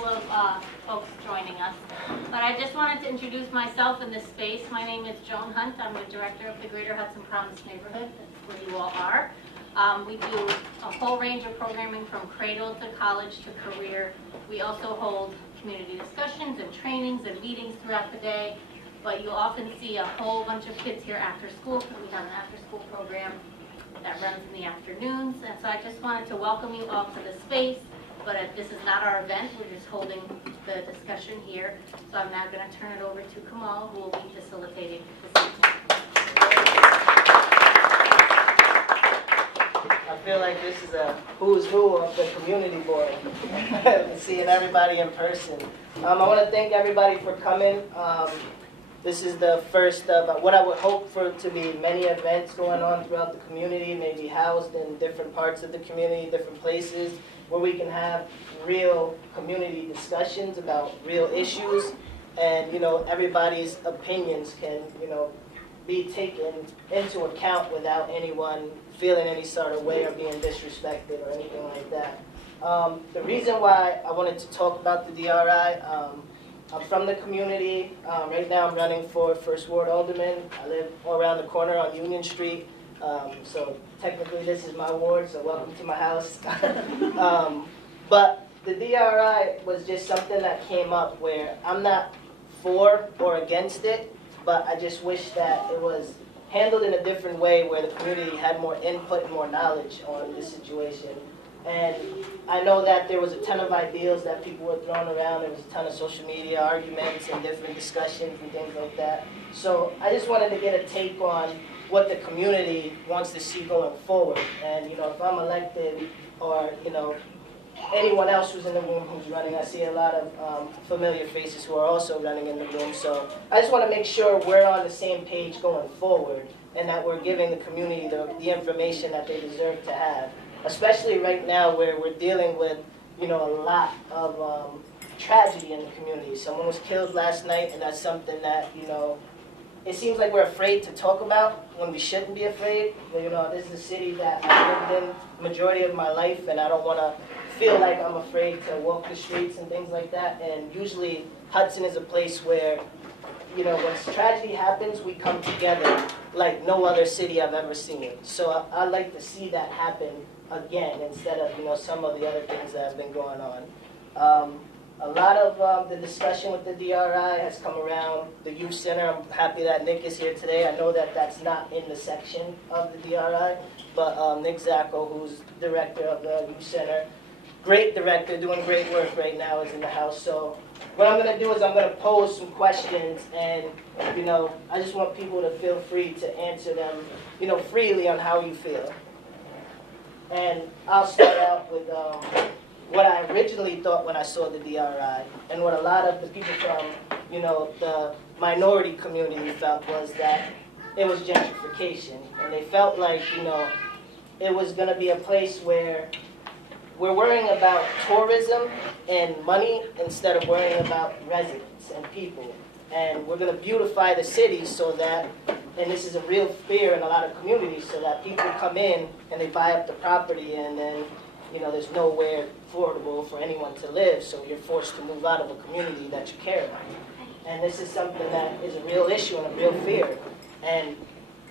couple of folks joining us. But I just wanted to introduce myself in this space. My name is Joan Hunt. I'm the director of the Greater Hudson Promise Neighborhood. That's where you all are. We do a whole range of programming from cradle to college to career. We also hold community discussions and trainings and meetings throughout the day. But you often see a whole bunch of kids here after school because we have an after-school program that runs in the afternoons. And so I just wanted to welcome you all to the space. But this is not our event. We're just holding the discussion here. So I'm now going to turn it over to Kamal, who will be facilitating this evening. I feel like this is a who's who of the community board, seeing everybody in person. I want to thank everybody for coming. This is the first of what I would hope for to be many events going on throughout the community, maybe housed in different parts of the community, different places, where we can have real community discussions about real issues, and everybody's opinions can be taken into account without anyone feeling any sort of way or being disrespected or anything like that. The reason why I wanted to talk about the DRI, I'm from the community. Right now I'm running for first Ward Alderman. I live around the corner on Union Street. So technically this is my ward, so welcome to my house. But the DRI was just something that came up where I'm not for or against it, but I just wish that it was handled in a different way where the community had more input and more knowledge on this situation. And I know that there was a ton of ideas that people were throwing around. There was a ton of social media arguments and different discussions and things like that. So I just wanted to get a take on what the community wants to see going forward. And if I'm elected or anyone else who's in the room who's running, I see a lot of familiar faces who are also running in the room. So I just want to make sure we're on the same page going forward and that we're giving the community the information that they deserve to have. Especially right now where we're dealing with, a lot of tragedy in the community. Someone was killed last night, and that's something that, it seems like we're afraid to talk about when we shouldn't be afraid. This is a city that I've lived in the majority of my life, and I don't want to feel like I'm afraid to walk the streets and things like that. And usually Hudson is a place where, when tragedy happens, we come together like no other city I've ever seen. So I'd like to see that happen again instead of, some of the other things that have been going on. A lot of the discussion with the DRI has come around the youth center. I'm happy that Nick is here today. I know that that's not in the section of the DRI, but Nick Zacco, who's director of the youth center, great director, doing great work right now, is in the house. So what I'm going to do is I'm going to pose some questions, and I just want people to feel free to answer them, freely on how you feel. And I'll start out with what I originally thought when I saw the DRI, and what a lot of the people from, the minority community felt was that it was gentrification. And they felt like, it was going to be a place where we're worrying about tourism and money instead of worrying about residents and people. And we're going to beautify the city so that, and this is a real fear in a lot of communities, so that people come in and they buy up the property, and then there's nowhere affordable for anyone to live, so you're forced to move out of a community that you care about. And this is something that is a real issue and a real fear. And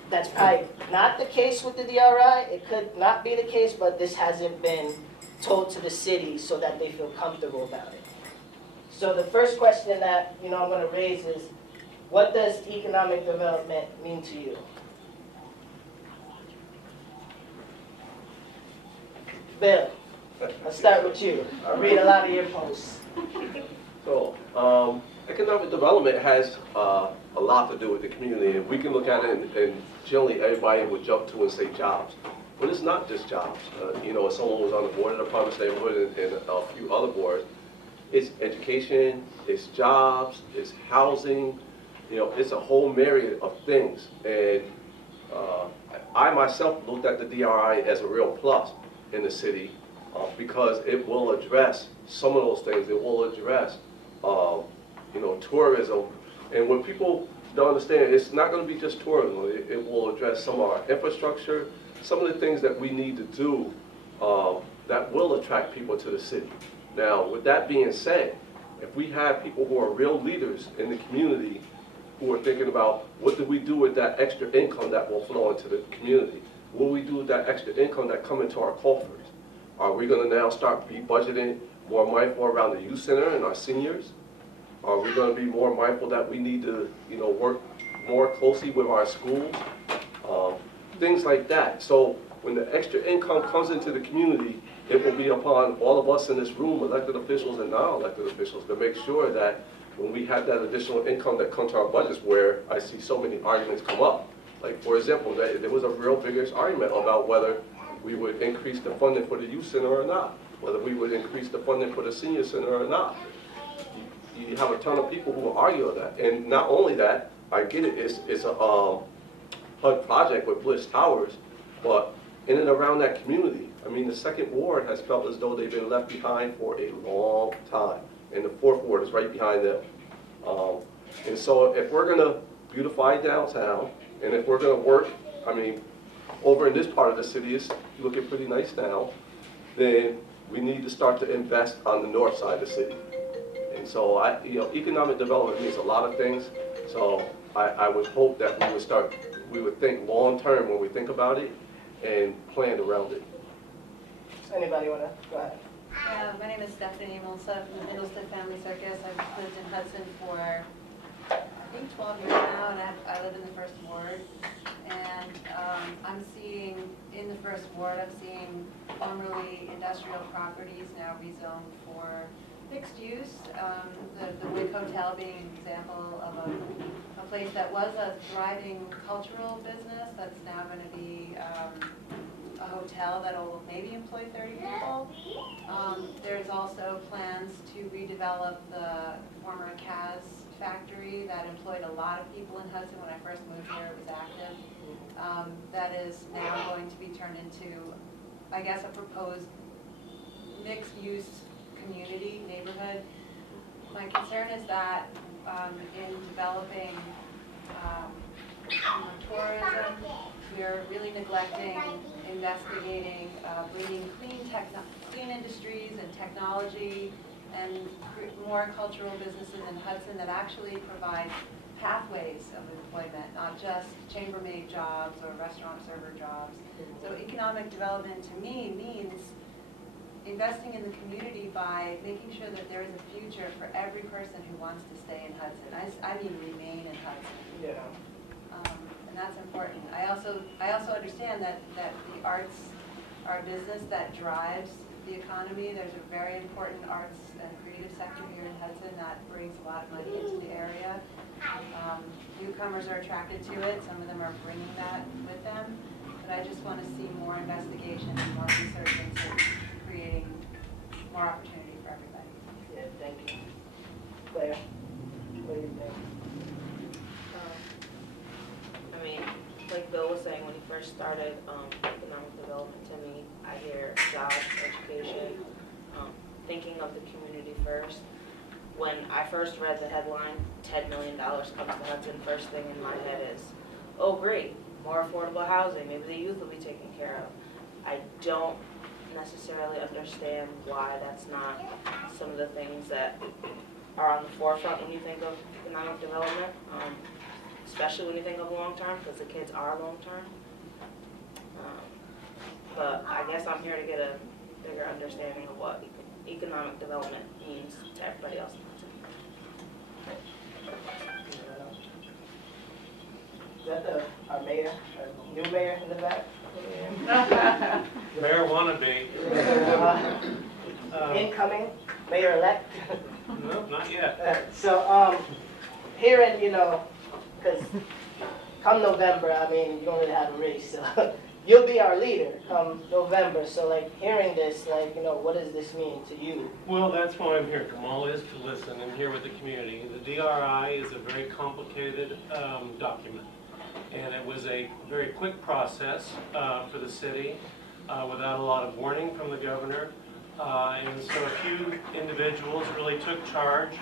that's probably not the case with the DRI. It could not be the case, but this hasn't been told to the city so that they feel comfortable about it. So the first question that I'm going to raise is, what does economic development mean to you? Bill, let's start with you. I read a lot of your posts. So, economic development has a lot to do with the community, and we can look at it and generally everybody would jump to and say jobs. But it's not just jobs. As someone was on the board of the Promise Neighborhood and a few other boards, it's education, it's jobs, it's housing, it's a whole myriad of things. And I myself looked at the DRI as a real plus in the city because it will address some of those things. It will address, tourism. And what people don't understand, it's not going to be just tourism. It will address some of our infrastructure, some of the things that we need to do that will attract people to the city. Now, with that being said, if we have people who are real leaders in the community who are thinking about what do we do with that extra income that will flow into the community? What do we do with that extra income that come into our coffers? Are we going to now start budgeting more mindful around the youth center and our seniors? Are we going to be more mindful that we need to, work more closely with our schools? Things like that. So when the extra income comes into the community, it will be upon all of us in this room, elected officials and non-elected officials, to make sure that when we have that additional income that comes to our budgets, where I see so many arguments come up. Like, for example, there was a real biggish argument about whether we would increase the funding for the youth center or not, whether we would increase the funding for the senior center or not. You have a ton of people who will argue on that. And not only that, I get it, it's a HUD project with Bliss Towers, but in and around that community, I mean, the second ward has felt as though they've been left behind for a long time, and the fourth ward is right behind them. And so if we're gonna beautify downtown, and if we're gonna work, I mean, over in this part of the city, it's looking pretty nice now, then we need to start to invest on the north side of the city. And so economic development means a lot of things. So I would hope that we would think long-term when we think about it and plan around it. Anybody wanna go ahead? My name is Stephanie Milsa from the Middlestead Family Circus. I've lived in Hudson for, I think, 12 years now, and I live in the first ward. And I'm seeing, in the first ward, I'm seeing formerly industrial properties now rezoned for mixed use. The Wick Hotel being an example of a place that was a thriving cultural business that's now going to be a hotel that will maybe employ 30 people. There's also plans to redevelop the former Kaz factory that employed a lot of people in Hudson. When I first moved here, it was active. That is now going to be turned into, I guess, a proposed mixed-use community neighborhood. My concern is that in developing tourism, we're really neglecting investigating, bringing clean industries and technology and more cultural businesses in Hudson that actually provide pathways of employment, not just chambermaid jobs or restaurant server jobs. So economic development to me means investing in the community by making sure that there is a future for every person who wants to stay in Hudson. I mean remain in Hudson. Yeah. And that's important. I also understand that the arts are a business that drives the economy. There's a very important arts and creative sector here in Hudson that brings a lot of money into the area. Newcomers are attracted to it. Some of them are bringing that with them. But I just want to see more investigation and more research into creating more opportunity for everybody. Yeah, thank you. Claire, what do you think? I mean, like Bill was saying, when he first started economic development, to me, I hear jobs, education, thinking of the community first. When I first read the headline, $10 million comes to Hudson, first thing in my head is, oh great, more affordable housing, maybe the youth will be taken care of. I don't necessarily understand why that's not some of the things that are on the forefront when you think of economic development. Especially when you think of long-term, because the kids are long-term. But I guess I'm here to get a bigger understanding of what economic development means to everybody else. Is that our mayor, our new mayor in the back? Mayor wannabe. Incoming mayor-elect. No, not yet. So, hearing, because come November, I mean, you don't really have a race, so you'll be our leader come November. So, like, hearing this, like, what does this mean to you? Well, that's why I'm here. Kamal is to listen and hear with the community. The DRI is a very complicated document, and it was a very quick process for the city without a lot of warning from the governor. And so a few individuals really took charge.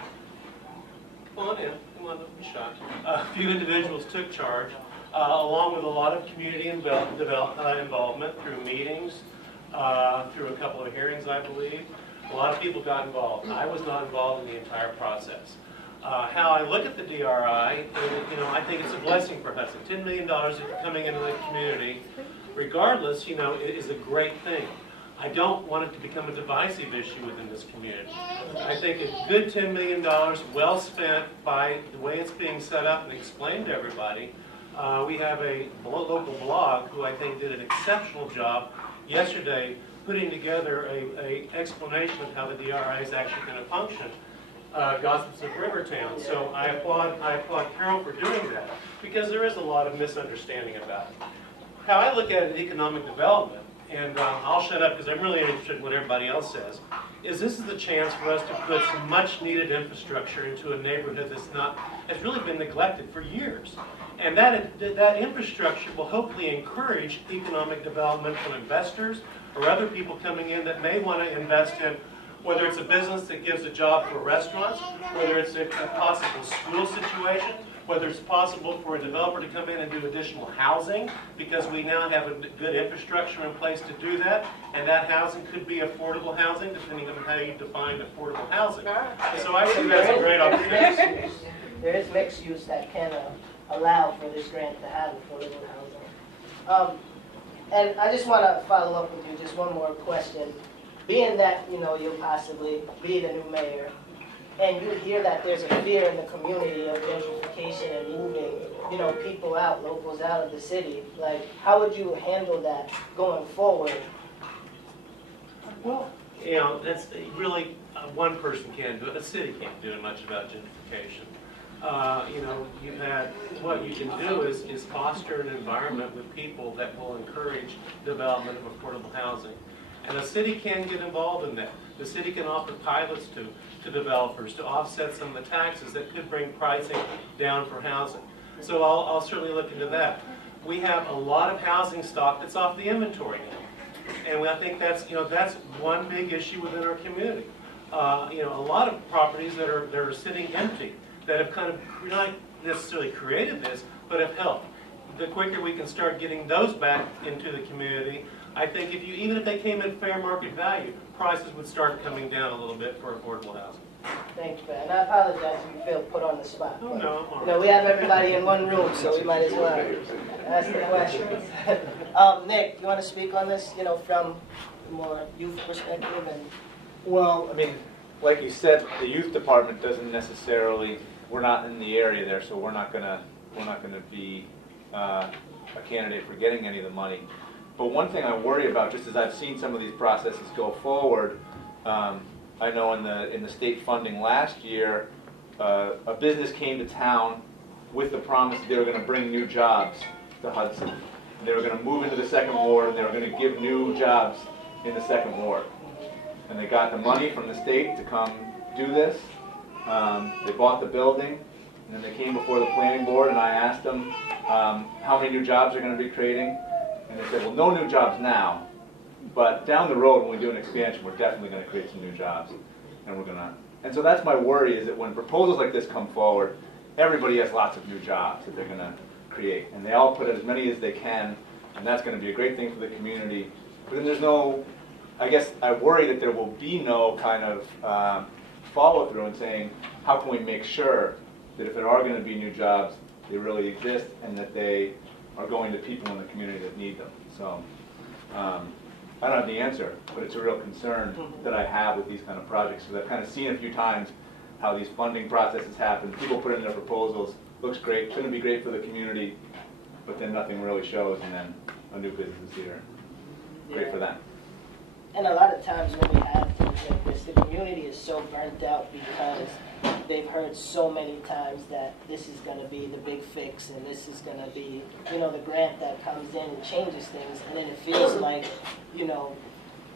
Come on in, come on, don't be shy. A few individuals took charge, along with a lot of community involvement through meetings, through a couple of hearings, I believe. A lot of people got involved. I was not involved in the entire process. How I look at the DRI, I think it's a blessing for Hudson. $10 million coming into the community, regardless, is a great thing. I don't want it to become a divisive issue within this community. I think a good $10 million, well spent by the way it's being set up and explained to everybody. We have a local blog who I think did an exceptional job yesterday putting together a explanation of how the DRI is actually going to function. Gossips of Rivertown. So I applaud Carol for doing that, because there is a lot of misunderstanding about it. How I look at it in economic development, and I'll shut up because I'm really interested in what everybody else says, is this is the chance for us to put some much needed infrastructure into a neighborhood that's really been neglected for years. And that infrastructure will hopefully encourage economic development from investors or other people coming in that may want to invest in, whether it's a business that gives a job for restaurants, whether it's a possible school situation, whether it's possible for a developer to come in and do additional housing, because we now have a good infrastructure in place to do that, and that housing could be affordable housing, depending on how you define affordable housing. So I think that's a great opportunity. There is mixed use that can allow for this grant to have affordable housing. And I just want to follow up with you, just one more question. Being that, you'll possibly be the new mayor, and you hear that there's a fear in the community of gentrification and moving, people out, locals out of the city, like, how would you handle that going forward? Well, that's really, one person can't do it. The city can't do much about gentrification. You've had, what you can do is foster an environment with people that will encourage development of affordable housing. And the city can get involved in that. The city can offer pilots to developers to offset some of the taxes that could bring pricing down for housing. So I'll certainly look into that. We have a lot of housing stock that's off the inventory now. And I think that's one big issue within our community. A lot of properties that are sitting empty, that have kind of not necessarily created this, but have helped. The quicker we can start getting those back into the community, I think even if they came in fair market value, prices would start coming down a little bit for affordable housing. Thanks, Ben. I apologize if you feel put on the spot. Oh, no, I'm all right. We have everybody in one room, so we might as well ask the questions. Nick, you want to speak on this, from a more youth perspective? Well, like you said, the youth department doesn't necessarily, we're not in the area there, so we're not gonna be a candidate for getting any of the money. But one thing I worry about, just as I've seen some of these processes go forward, I know in the state funding last year, a business came to town with the promise that they were going to bring new jobs to Hudson. They were going to move into the second ward, and they were going to give new jobs in the second ward. And they got the money from the state to come do this. They bought the building, and then they came before the planning board, and I asked them how many new jobs they're going to be creating. And they said, well, no new jobs now, but down the road when we do an expansion, we're definitely going to create some new jobs. And so that's my worry, is that when proposals like this come forward, everybody has lots of new jobs that they're going to create. And they all put as many as they can, and that's going to be a great thing for the community. But then there's no, I guess I worry that there will be no kind of follow through in saying, how can we make sure that if there are going to be new jobs, they really exist, and that they are going to people in the community that need them. So I don't have the answer, but it's a real concern that I have with these kind of projects, because I've kind of seen a few times how these funding processes happen. People put in their proposals, looks great, shouldn't be great for the community, but then nothing really shows, and then a new business is here. Great for them. And a lot of times when we have things like this, the community is so burnt out because they've heard so many times that this is going to be the big fix, and this is going to be, the grant that comes in and changes things, and then it feels like,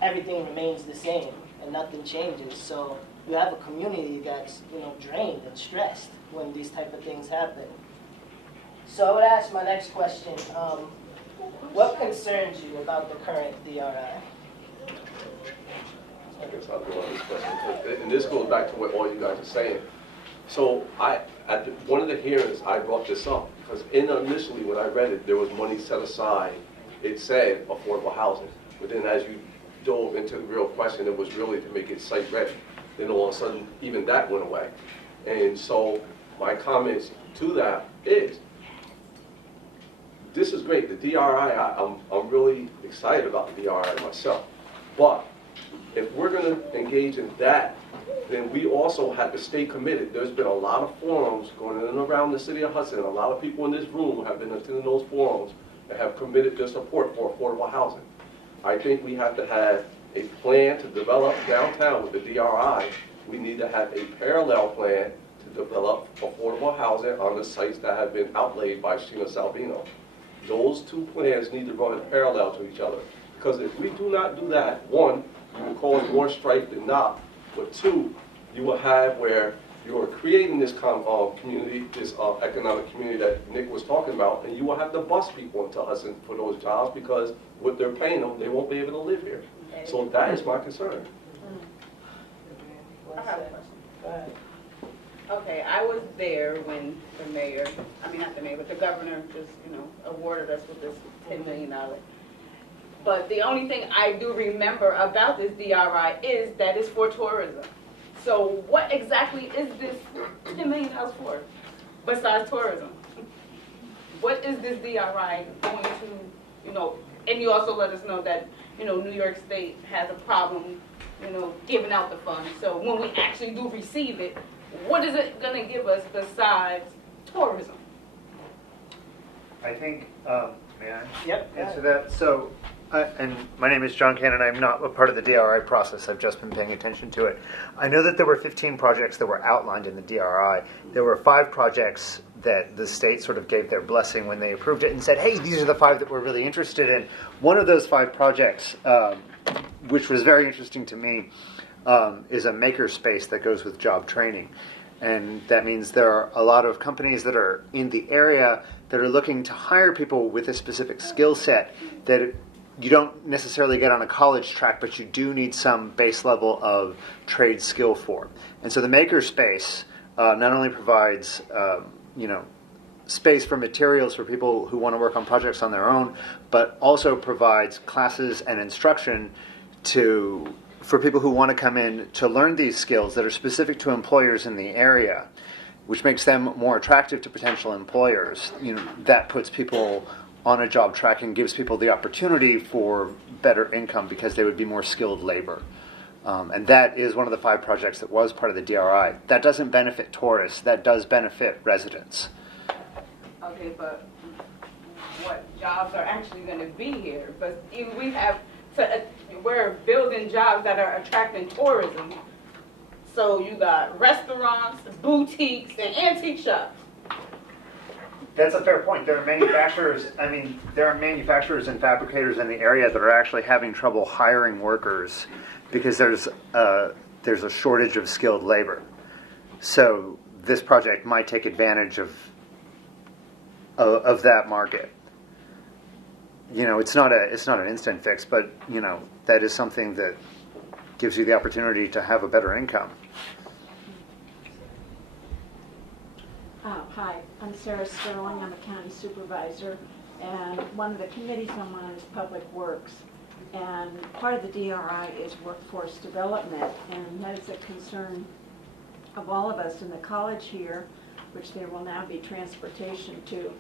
everything remains the same and nothing changes. So you have a community that's, drained and stressed when these type of things happen. So I would ask my next question, what concerns you about the current DRI? I guess I'll go on this question. And this goes back to what all you guys are saying. So at one of the hearings, I brought this up because initially when I read it, there was money set aside. It said affordable housing. But then as you dove into the real question, it was really to make it site ready. Then all of a sudden, even that went away. And so my comments to that is, this is great. The DRI, I'm really excited about the DRI myself. But if we're going to engage in that, then we also have to stay committed. There's been a lot of forums going in and around the city of Hudson. A lot of people in this room have been attending those forums and have committed their support for affordable housing. I think we have to have a plan to develop downtown with the DRI. We need to have a parallel plan to develop affordable housing on the sites that have been outlaid by Sheena Salvino. Those two plans need to run in parallel to each other. Because if we do not do that, one, you will cause more strife than not. But two, you will have where you are creating this community, this economic community that Nick was talking about, and you will have to bus people into Hudson for those jobs because what they're paying them, they won't be able to live here. So that is my concern. I have a question. Go ahead. Okay, I was there when the mayor, I mean not the mayor, but the governor just, awarded us with this $10 million. But the only thing I do remember about this DRI is that it's for tourism. So what exactly is this $10 million for, besides tourism? What is this DRI going to, and you also let us know that, New York State has a problem, giving out the funds. So when we actually do receive it, what is it going to give us besides tourism? I think, may I Yep. answer that? So, and my name is John Cannon. I'm not a part of the DRI process. I've just been paying attention to it. I know that there were 15 projects that were outlined in the DRI. There were 5 projects that the state sort of gave their blessing when they approved it and said, hey, these are the 5 that we're really interested in. One of those 5 projects, which was very interesting to me, is a maker space that goes with job training. And that means there are a lot of companies that are in the area that are looking to hire people with a specific skill set that you don't necessarily get on a college track, but you do need some base level of trade skill for. And so the maker space not only provides space for materials for people who want to work on projects on their own, but also provides classes and instruction for people who want to come in to learn these skills that are specific to employers in the area, which makes them more attractive to potential employers. That puts people on a job track and gives people the opportunity for better income because they would be more skilled labor. And that is one of the 5 projects that was part of the DRI. That doesn't benefit tourists. That does benefit residents. Okay, but what jobs are actually going to be here? But we're building jobs that are attracting tourism. So you got restaurants, boutiques, and antique shops. That's a fair point. There are manufacturers. There are manufacturers and fabricators in the area that are actually having trouble hiring workers because there's a shortage of skilled labor. So this project might take advantage of that market. It's not an instant fix, but that is something that gives you the opportunity to have a better income. Hi, I'm Sarah Sterling. I'm a county supervisor, and one of the committees I'm on is Public Works. And part of the DRI is workforce development, and that is a concern of all of us in the college here, which there will now be transportation to,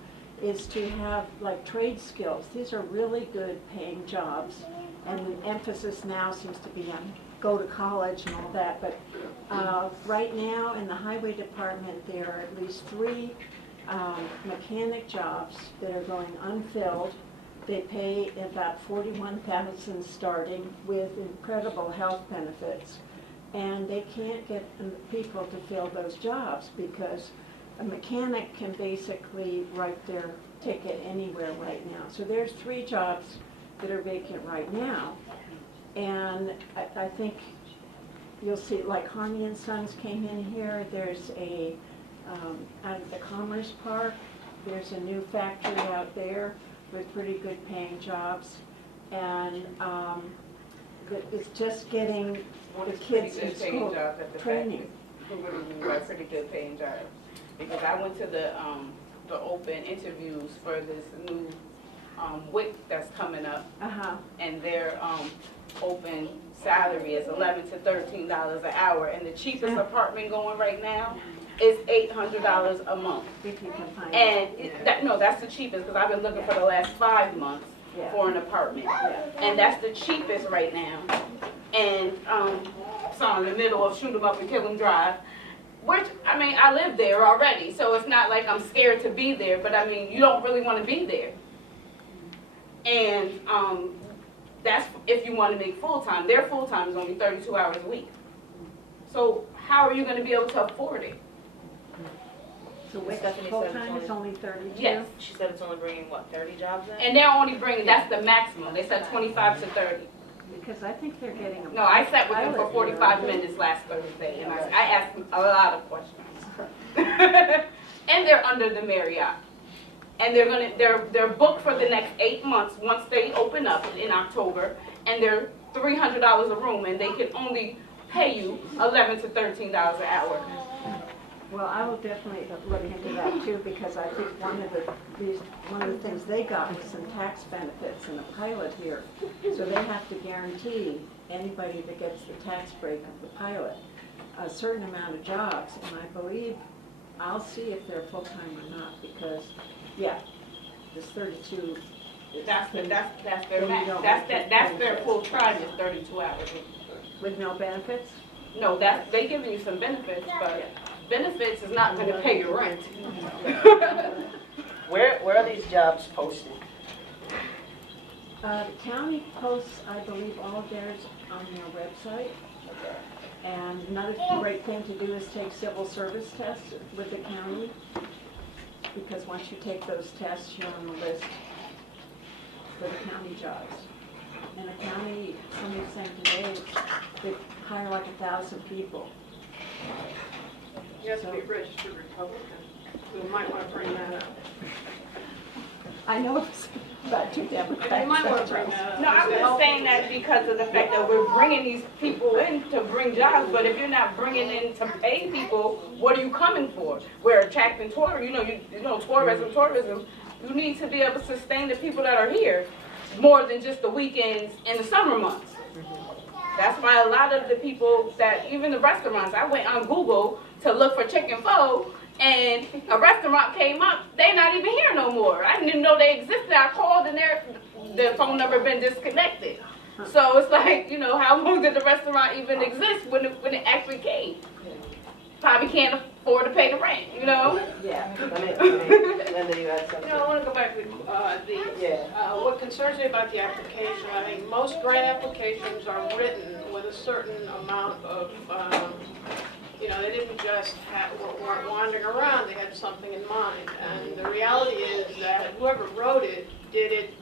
is to have trade skills. These are really good paying jobs, and the emphasis now seems to be on go to college and all that, but right now in the highway department there are at least 3 mechanic jobs that are going unfilled. They pay about $41,000 starting with incredible health benefits, and they can't get people to fill those jobs because a mechanic can basically write their ticket anywhere right now. So there's 3 jobs that are vacant right now. And I think you'll see, Harney and Sons came in here. There's out at the Commerce Park, there's a new factory out there with pretty good paying jobs. And it's just getting the kids in school training. Pretty good paying jobs. Because I went to the open interviews for this new WIC that's coming up, Uh-huh. and their open salary is $11 to $13 an hour, and the cheapest apartment going right now is $800 a month. If you can find And it. no, that's the cheapest, because I've been looking for the last 5 months Yeah. for an apartment. Yeah. And that's the cheapest right now. And it's on the middle of Shoot 'em Up and Kill 'em Drive, which, I mean, I live there already, so it's not like I'm scared to be there, but I mean, you don't really want to be there. And that's if you want to make full-time. Their full-time is only 32 hours a week. So how are you going to be able to afford it? So WIC Stephanie said full-time it's is only 32? Yes. She said it's only bringing, what, 30 jobs in? And they're only bringing, that's the maximum. They said 25 to 30. Because I think they're getting a. No, I sat with them for pilot 45 here. minutes last Thursday, and I asked them a lot of questions. And they're under the Marriott. And they're booked for the next 8 months once they open up in October, and they're $300 a room, and they can only pay you $11 to $13 an hour. Well, I will definitely look into that too, because I think one of the things they got was some tax benefits in a pilot here. So they have to guarantee anybody that gets the tax break of the pilot a certain amount of jobs. And I believe, I'll see if they're full-time or not, because, yeah, this 32. That's their max. Then you don't That's get their benefits. full time is 32 hours. With no benefits? No, they giving you some benefits, but benefits is not going to pay your rent. Where are these jobs posted? The county posts, I believe, all of theirs on their website. And another great thing to do is take civil service tests with the county, because once you take those tests, you're on the list for the county jobs. And the county, somebody was saying today, they hire like 1,000 people. You have to be registered Republican. We might want to bring that up. I know it's about 2 Democrats. You might want to bring that up. No, I'm just saying that because of the fact that we're bringing these people in to bring jobs, but if you're not bringing in to pay people, what are you coming for? We're attracting tourism, tourism. You need to be able to sustain the people that are here more than just the weekends and the summer months. That's why a lot of the people that, even the restaurants, I went on Google to look for chicken pho, and a restaurant came up, they're not even here no more. I didn't even know they existed. I called and their phone number been disconnected. So it's like, how long did the restaurant even exist when it actually came? Probably can't afford to pay the rent, Yeah. Linda, you had something? I want to go back to what concerns me about the application. I mean, most grant applications are written with a certain amount of, they didn't just weren't wandering around. They had something in mind. And the reality is that whoever wrote it did it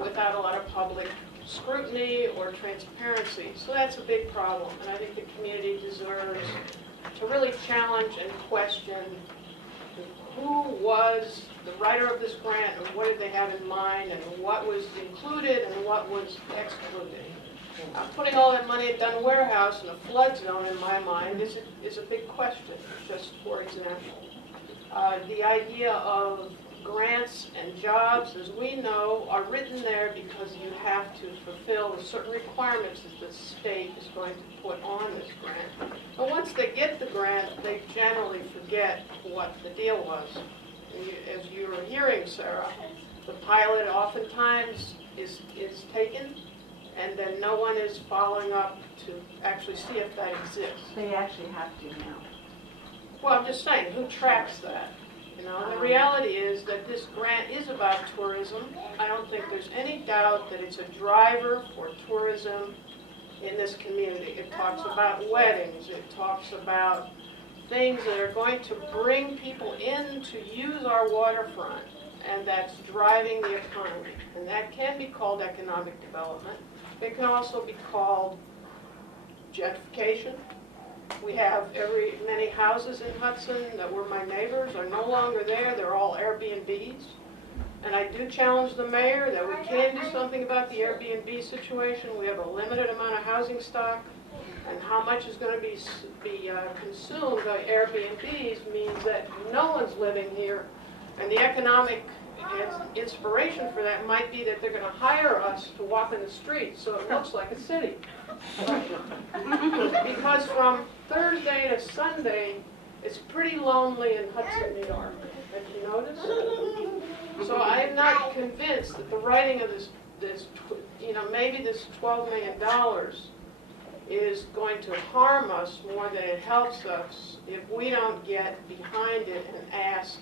without a lot of public scrutiny or transparency. So that's a big problem. And I think the community deserves to really challenge and question who was the writer of this grant and what did they have in mind and what was included and what was excluded. Putting all that money at Dunn Warehouse in a flood zone, in my mind, is a big question, just for example. The idea of grants and jobs, as we know, are written there because you have to fulfill the certain requirements that the state is going to put on this grant. But once they get the grant, they generally forget what the deal was. And as you were hearing, Sarah, the pilot oftentimes is taken, and then no one is following up to actually see if that exists. They actually have to now. Well, I'm just saying, who tracks that? The reality is that this grant is about tourism. I don't think there's any doubt that it's a driver for tourism in this community. It talks about weddings. It talks about things that are going to bring people in to use our waterfront, and that's driving the economy. And that can be called economic development. It can also be called gentrification. We have many houses in Hudson that were my neighbors are no longer there. They're all Airbnbs. And I do challenge the mayor that we can do something about the Airbnb situation. We have a limited amount of housing stock, and how much is going to be consumed by Airbnbs means that no one's living here, and the economic inspiration for that might be that they're gonna hire us to walk in the streets so it looks like a city. Because from Thursday to Sunday, it's pretty lonely in Hudson, New York. Have you noticed? So I'm not convinced that the writing of this, maybe this $12 million is going to harm us more than it helps us if we don't get behind it and ask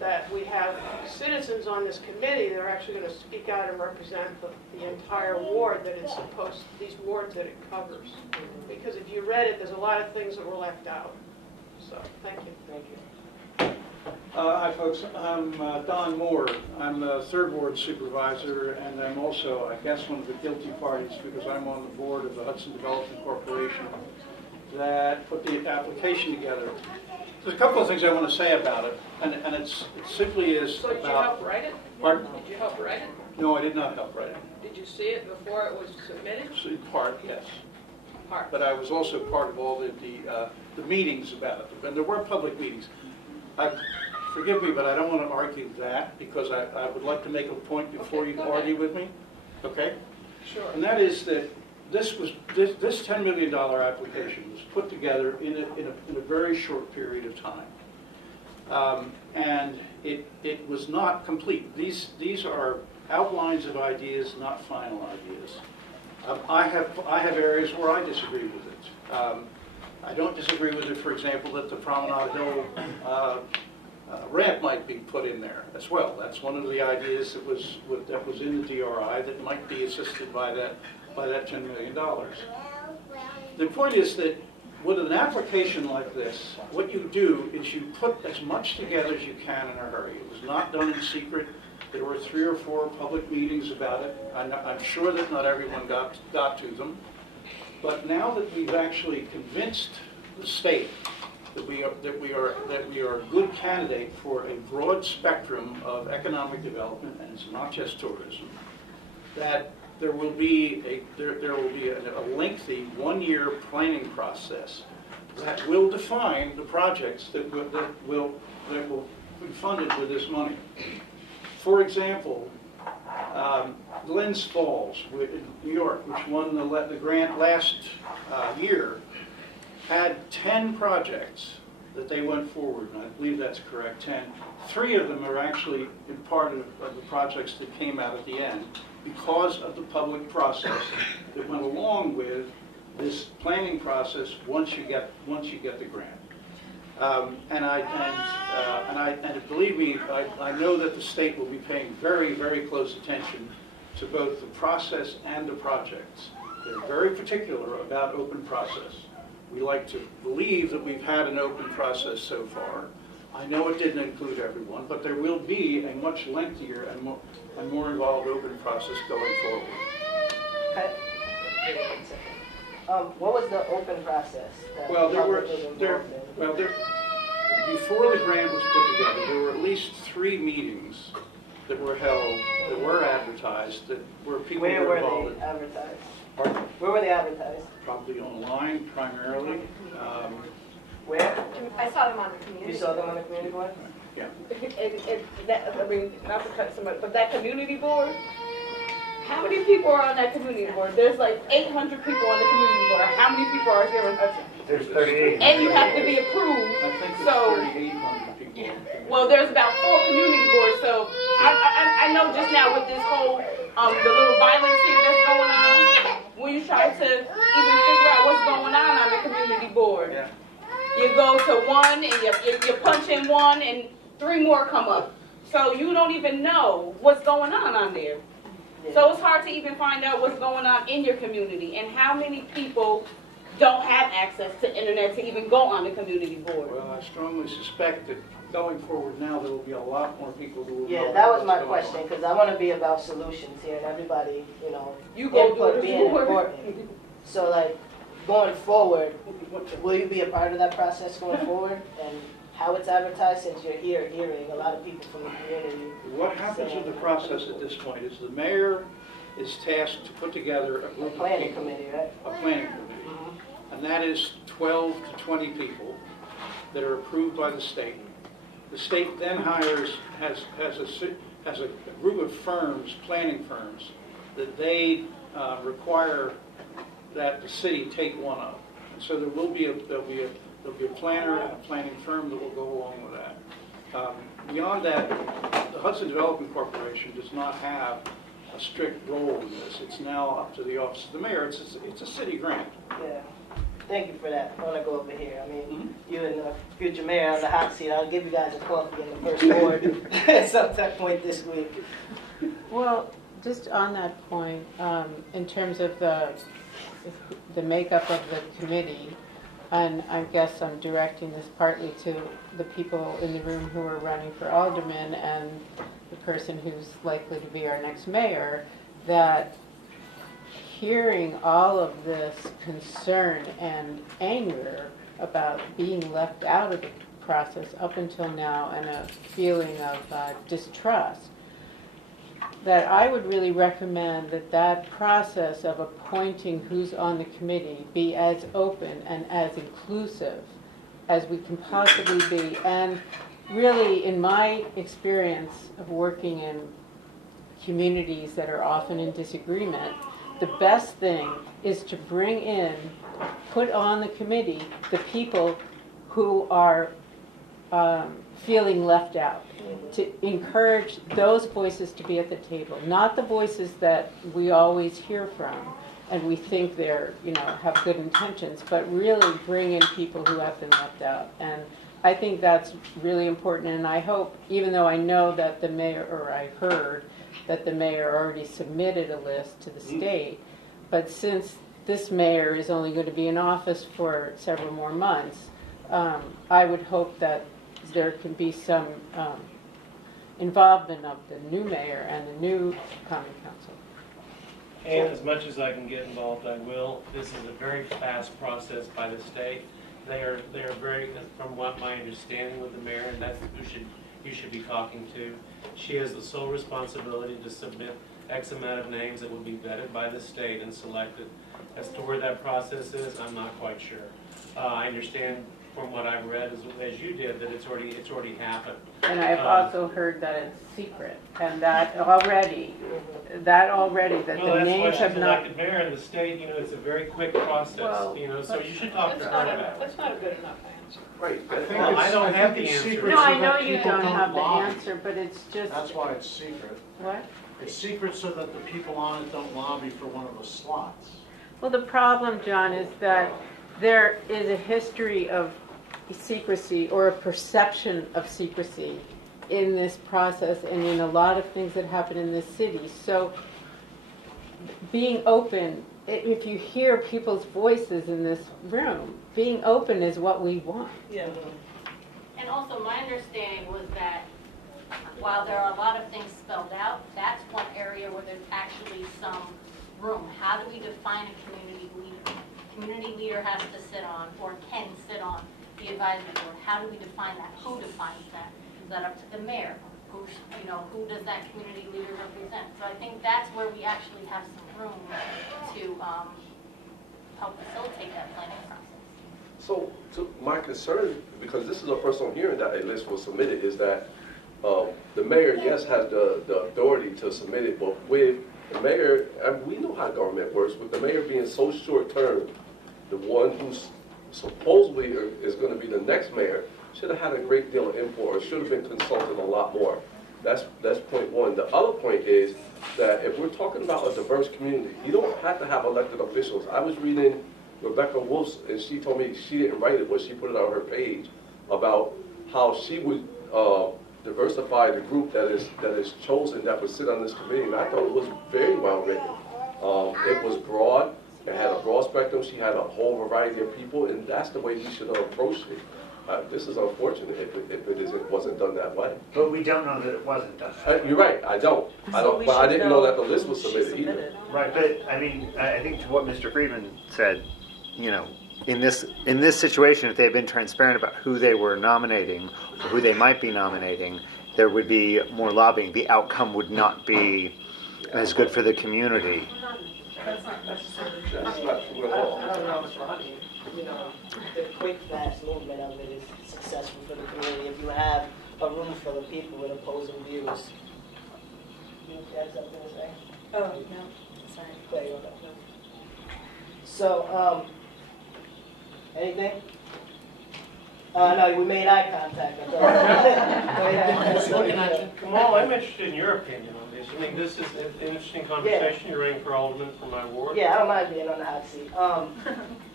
that we have citizens on this committee that are actually going to speak out and represent the entire ward that it's supposed, these wards that it covers. Because if you read it, there's a lot of things that were left out. So, thank you. Thank you. Hi folks, I'm Don Moore. I'm the third ward supervisor, and I'm also, I guess, one of the guilty parties because I'm on the board of the Hudson Development Corporation that put the application together. There's a couple of things I want to say about it, and it simply is So did you about... help write it? Pardon? Did you help write it? No, I did not help write it. Did you see it before it was submitted? So in part, yes. Part. But I was also part of all the meetings about it, and there were public meetings. Forgive me, but I don't want to argue that, because I would like to make a point before Okay, you go argue ahead. with me, okay? Sure. And that is that this $10 million application was put together in a very short period of time. And it was not complete. These are outlines of ideas, not final ideas. I have areas where I disagree with it. I don't disagree with it, for example, that the Promenade Hill ramp might be put in there as well. That's one of the ideas that was in the DRI that might be assisted by that $10 million. The point is that with an application like this, what you do is you put as much together as you can in a hurry. It was not done in secret. There were 3 or 4 public meetings about it. I'm sure that not everyone got to them. But now that we've actually convinced the state that we are a good candidate for a broad spectrum of economic development, and it's not just tourism, that there will be a lengthy 1-year planning process that will define the projects that will be funded with this money. For example, Glens Falls in New York, which won the grant last year, had 10 projects that they went forward, and I believe that's correct, 10. 3 of them are actually in part of the projects that came out at the end because of the public process that went along with this planning process once you get the grant. And believe me, I know that the state will be paying very, very close attention to both the process and the projects. They're very particular about open process. We like to believe that we've had an open process so far. I know it didn't include everyone, but there will be a much lengthier and more involved open process going forward. Okay. What was the open process? That Well, the public was involved in? Before the grant was put together, there were at least 3 meetings that were held, that were advertised, where people Where were were involved. they advertised? Pardon? Where were they advertised? Probably online primarily. Where? I saw them on the community. You saw them on the community board? Yeah. Not to cut somebody, but that community board, how many people are on that community board? There's like 800 people on the community board. How many people are here in Hudson? There's 38. And you have to be approved. I think it's So- 3,800 people. Well, there's about 4 community boards, so I know just now with this whole, the little violence here that's going on, when you try to even figure out what's going on the community board. Yeah. You go to one and you punch in one and 3 more come up. So you don't even know what's going on there. So it's hard to even find out what's going on in your community and how many people don't have access to internet to even go on the community board. Well, I strongly suspect that going forward now, there will be a lot more people who will know. Yeah, that was my what's going on. question, because I want to be about solutions here and everybody, You go do input it being before. important. So like, going forward, will you be a part of that process going forward? And how it's advertised, since you're here hearing a lot of people from the community? What happens with the process at this point is the mayor is tasked to put together a A group of planning people. committee, right? A planning committee. And that is 12 to 20 people that are approved by the state. The state then has a group of firms, planning firms, that they require that the city take one of. And so there'll be a planner and a planning firm that will go along with that. Beyond that, the Hudson Development Corporation does not have a strict role in this. It's now up to the office of the mayor. It's a city grant. Yeah. Thank you for that. I want to go over here. I mean, you and the future mayor on the hot seat. I'll give you guys a coffee in the first ward at some point this week. Well, just on that point, in terms of the makeup of the committee, and I guess I'm directing this partly to the people in the room who are running for alderman and the person who's likely to be our next mayor, that hearing all of this concern and anger about being left out of the process up until now and a feeling of distrust, that I would really recommend that that process of appointing who's on the committee be as open and as inclusive as we can possibly be. And really, in my experience of working in communities that are often in disagreement, the best thing is to bring in, put on the committee, the people who are feeling left out, to encourage those voices to be at the table, not the voices that we always hear from and we think they're, have good intentions, but really bring in people who have been left out. And I think that's really important, and I hope, even though I know that the mayor, or I heard that the mayor already submitted a list to the state, but since this mayor is only going to be in office for several more months, I would hope that there can be some involvement of the new mayor and the new common council. And as much as I can get involved, I will. This is a very fast process by the state. They are very, from what my understanding with the mayor, and that's who you should be talking to. She has the sole responsibility to submit X amount of names that will be vetted by the state and selected. As to where that process is, I'm not quite sure. I understand from what I've read, as you did, that it's already happened. And I've also heard that it's secret, and that already, that the names have not. Elected mayor in the state, it's a very quick process, Well, so you should talk to her about it. That's not a good enough answer. Right. I don't have the answer. No, I know you don't have the answer, but it's just. That's why it's secret. What? It's secret so that the people on it don't lobby for one of the slots. Well, the problem, John, is that there is a history of secrecy or a perception of secrecy in this process and in a lot of things that happen in this city. So being open, if you hear people's voices in this room, being open is what we want. Yeah. And also, my understanding was that while there are a lot of things spelled out, that's one area where there's actually some room. How do we define a community leader? Community leader has to sit on, or can sit on, the advisory board. How do we define that? Who defines that? Is that up to the mayor? Who does that community leader represent? So I think that's where we actually have some room to help facilitate that planning process. So my concern, because this is the first I'm hearing that a list was submitted, is that the mayor, yes, has the authority to submit it, but with the mayor, and we know how government works, with the mayor being so short-term, the one who's supposedly is going to be the next mayor should have had a great deal of input or should have been consulted a lot more. That's point one. The other point is that if we're talking about a diverse community, you don't have to have elected officials. I was reading Rebecca Wolf's, and she told me she didn't write it, but she put it on her page about how she would diversify the group that is chosen that would sit on this committee, and I thought it was very well written. It was broad. It had a broad spectrum. She had a whole variety of people, and that's the way we should have approached it. This is unfortunate if it wasn't done that way. But we don't know that it wasn't done. You're right. I don't. But I didn't know that the list was submitted either. Right, but I mean, I think to what Mr. Friedman said, in this situation, if they had been transparent about who they were nominating or who they might be nominating, there would be more lobbying. The outcome would not be as good for the community. That's not true at all. I don't know if the quick, fast movement of it is successful for the community. If you have a room full of people with opposing views. You have something to say? Oh, no, sorry. There you go. So, anything? No, we made eye contact. I thought. Kamal, I'm interested in your opinion on this. I mean, this is an interesting conversation. You're running for alderman for my ward. Yeah, I don't mind being on the hot seat.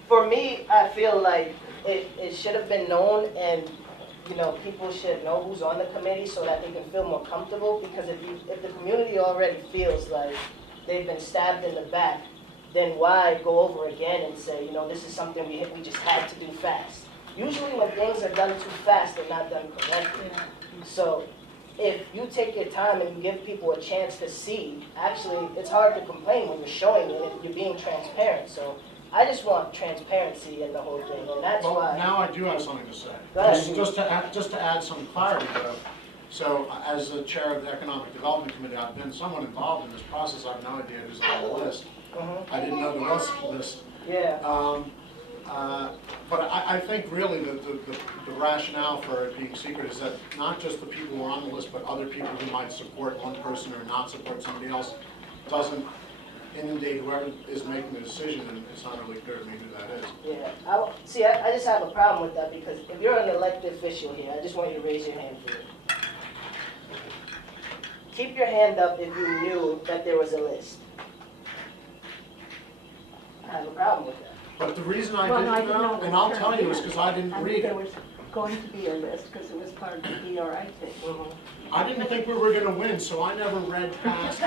For me, I feel like it should have been known, and you know, people should know who's on the committee so that they can feel more comfortable. Because if the community already feels like they've been stabbed in the back, then why go over again and say, you know, this is something we just had to do fast. Usually when things are done too fast, they're not done correctly. So if you take your time and you give people a chance to see, actually, it's hard to complain when you're showing it and you're being transparent. So I just want transparency in the whole thing, and that's Well, why. now I do have something to say. Go ahead. Just to add some clarity though. So as the chair of the Economic Development Committee, I've been somewhat involved in this process. I have no idea who's on the list. I didn't know the rest of the list. Yeah. But I think really the rationale for it being secret is that not just the people who are on the list, but other people who might support one person or not support somebody else doesn't inundate whoever is making the decision, and it's not really clear to me who that is. Yeah. I just have a problem with that because if you're an elected official here, I just want you to raise your hand for it. Keep your hand up if you knew that there was a list. I have a problem with that. But the reason I Well, didn't no, I didn't know, know and I'll the tell you, is term because I didn't knew read there it. was going to be a list because it was part of the DRI thing. I didn't think we were going to win, so I never read past.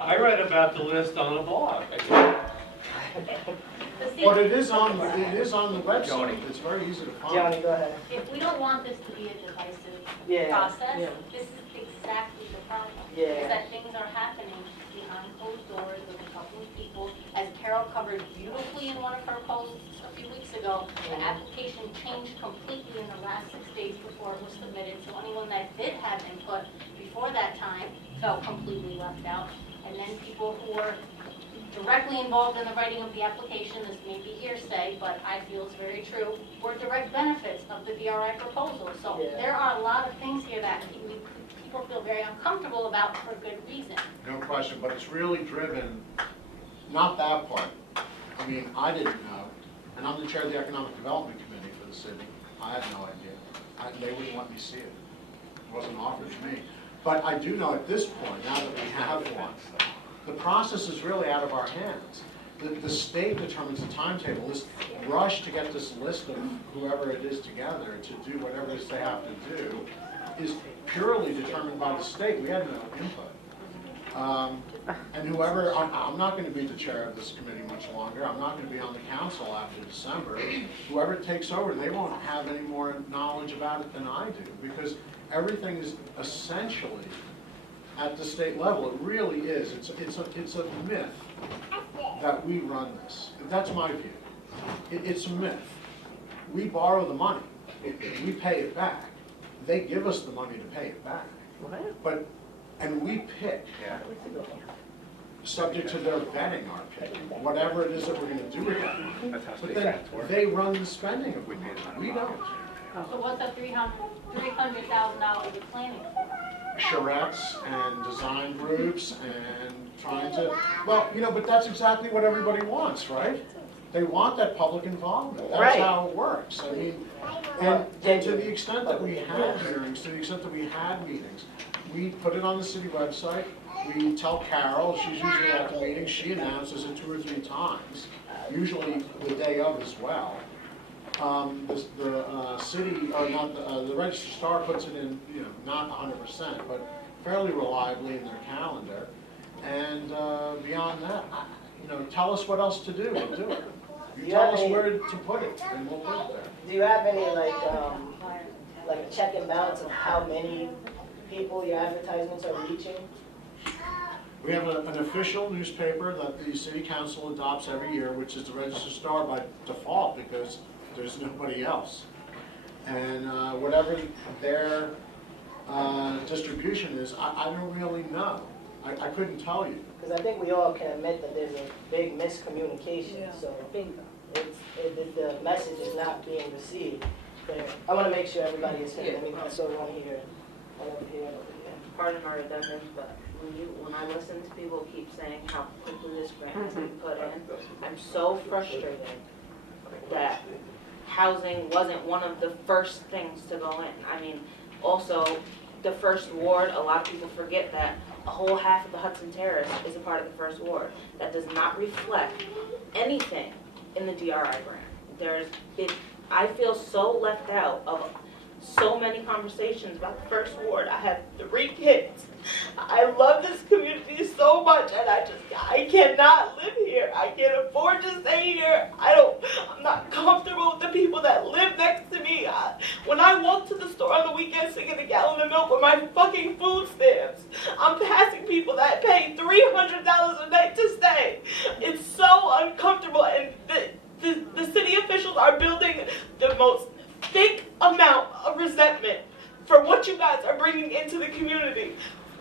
I read about the list on a blog. But it is on the website. It's very easy to find. Johnny, go ahead. If we don't want this to be a divisive Yeah. process, Yeah. this is exactly the problem. Yeah. Is that things are happening behind closed doors with a couple of people. As Carol covered beautifully in one of her posts a few weeks ago, the application changed completely in the last 6 days before it was submitted. So anyone that did have input before that time felt completely left out. And then people who were directly involved in the writing of the application, this may be hearsay, but I feel it's very true, were direct benefits of the DRI proposal. So Yeah. there are a lot of things here that people feel very uncomfortable about for good reason. No question, but it's really driven, not that part. I mean, I didn't know, and I'm the chair of the Economic Development Committee for the city. I had no idea. They wouldn't let me see it. It wasn't offered to me. But I do know at this point, now that we have one, the process is really out of our hands. The state determines the timetable. This rush to get this list of whoever it is together to do whatever it is they have to do is purely determined by the state. We had no input. And whoever, I'm not going to be the chair of this committee much longer. I'm not going to be on the council after December. Whoever takes over, they won't have any more knowledge about it than I do, because everything is essentially at the state level. It really is. It's a myth that we run this. That's my view. It's a myth. We borrow the money. We pay it back. They give us the money to pay it back. And we pick, subject to their vetting our pick, whatever it is that we're going to do with it. But then they run the spending of the money. We don't. So what's the $300,000 you're planning for? Charrettes and design groups and trying to, well, you know, but that's exactly what everybody wants, right? They want that public involvement. That's Right. how it works. I mean, and to the extent that we had hearings, to the extent that we had meetings, we put it on the city website. We tell Carol, she's usually at the meetings, she announces it 2 or 3 times, usually the day of as well. The city, or not the Register Star puts it in, you know, not 100%, but fairly reliably in their calendar. And beyond that, you know, tell us what else to do, we'll do it. You tell us where to put it, and we'll put it there. Do you have any like a check and balance of how many people your advertisements are reaching? We have an official newspaper that the city council adopts every year, which is the Register Star by default, because there's nobody else. And whatever their distribution is, I don't really know. I couldn't tell you. Because I think we all can admit that there's a big miscommunication. So the message is not being received. There. I want to make sure everybody is heard. I mean, I saw one here, one over here, and over here. Pardon my redundance, but when I listen to people keep saying how quickly this grant has been put in, I'm so frustrated that housing wasn't one of the first things to go in. I mean, also, the first ward, a lot of people forget that a whole half of the Hudson Terrace is a part of the first ward. That does not reflect anything in the DRI grant. I feel so left out of so many conversations about the first ward. I have 3 kids. I love this community so much, and I cannot live here. I can't afford to stay here. I'm not comfortable with the people that live next to me. When I walk to the store on the weekends to get a gallon of milk with my fucking food stamps, I'm passing people that pay $300 a night to stay. It's so uncomfortable, and the city officials are building the most thick amount of resentment for what you guys are bringing into the community.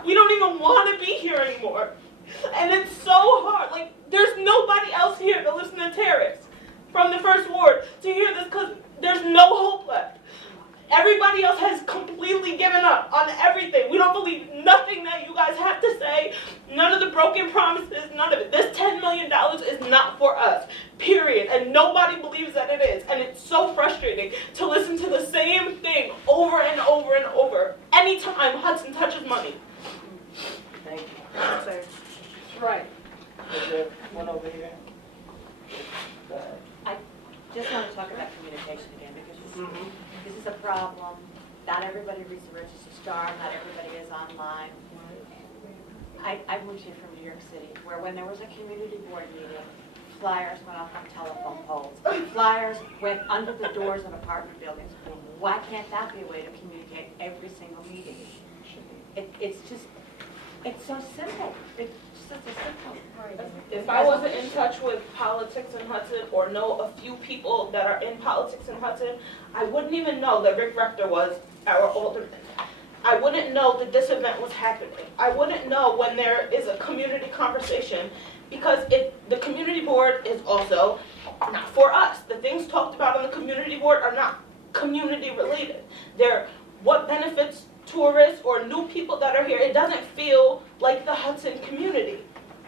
We don't even want to be here anymore. And it's so hard. Like, there's nobody else here that lives in the terrace from the first ward to hear this because there's no hope left. Everybody else has completely given up on everything. We don't believe nothing that you guys have to say. None of the broken promises, none of it. This $10 million is not for us, period. And nobody believes that it is. And it's so frustrating to listen to the same thing over and over and over anytime Hudson touches money. Thank you. That's Right. Is there one over here? Go ahead. Just want to talk about communication again, because this is a problem. Not everybody reads the Register Star, not everybody is online. I moved here from New York City, where when there was a community board meeting, flyers went up on telephone poles. Flyers went under the doors of apartment buildings. Why can't that be a way to communicate every single meeting? It's so simple. It's such a simple. If I wasn't in touch with politics in Hudson or know a few people that are in politics in Hudson, I wouldn't even know that Rick Rector was our alderman. I wouldn't know that this event was happening. I wouldn't know when there is a community conversation, because the community board is also not for us. The things talked about on the community board are not community related. They're what benefits tourists or new people that are here. It doesn't feel like the Hudson community.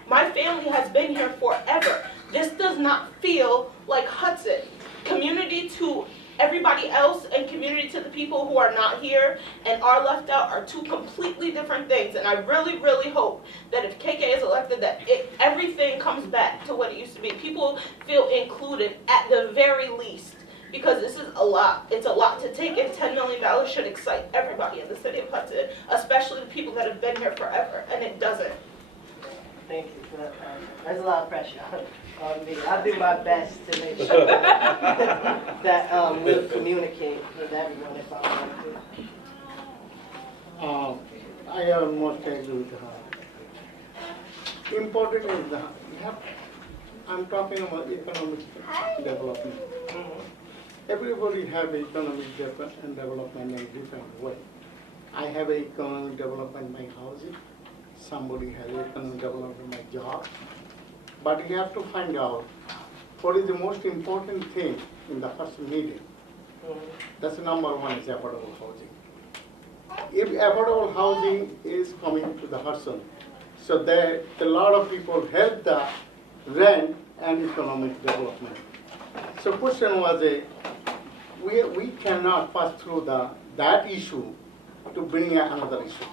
My family has been here forever. This does not feel like Hudson. Community to everybody else and community to the people who are not here and are left out are 2 completely different things. And I really, really hope that if KK is elected, that everything comes back to what it used to be. People feel included at the very least. Because this is a lot. It's a lot to take, and $10 million should excite everybody in the city of Hudson, especially the people that have been here forever, and it doesn't. Thank you for that. There's a lot of pressure on me. I'll do my best to make sure that we'll communicate with everyone if I want to. I almost agree with her. Important is I'm talking about economic development. Everybody have economic development in different way. I have economic development in my housing. Somebody has economic development in my job. But you have to find out what is the most important thing in the first meeting. That's the number 1 is affordable housing. If affordable housing is coming to the Hudson, so that a lot of people help the rent and economic development. So question was we cannot pass through that issue to bring another issue.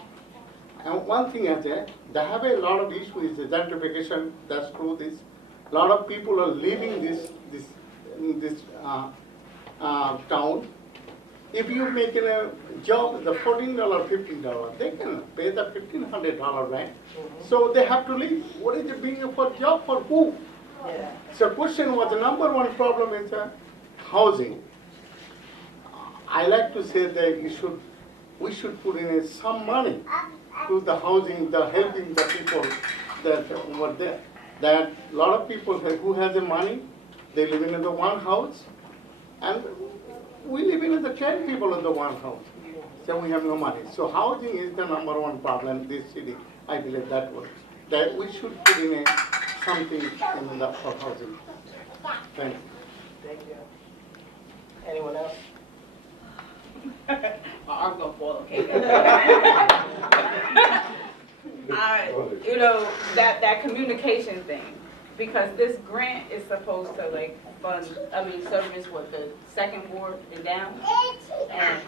And one thing is they have a lot of issues, the gentrification, that's true. A lot of people are leaving this town. If you make a job, the $14, $15, they can pay the $1,500 rent. So they have to leave. What is it being for job for who? Yeah. So question was the number 1 problem is housing. I like to say that we should put in some money to the housing, the helping the people that were there. That a lot of people who has the money, they live in the one house, and we live in the 10 people in the one house. So we have no money. So housing is the number 1 problem in this city. I believe that we should put in something in the for housing. Thank you. Thank you. Anyone else? My arm's gonna fall, okay? You know, that communication thing, because this grant is supposed to like fund, service what, the second ward and down? And,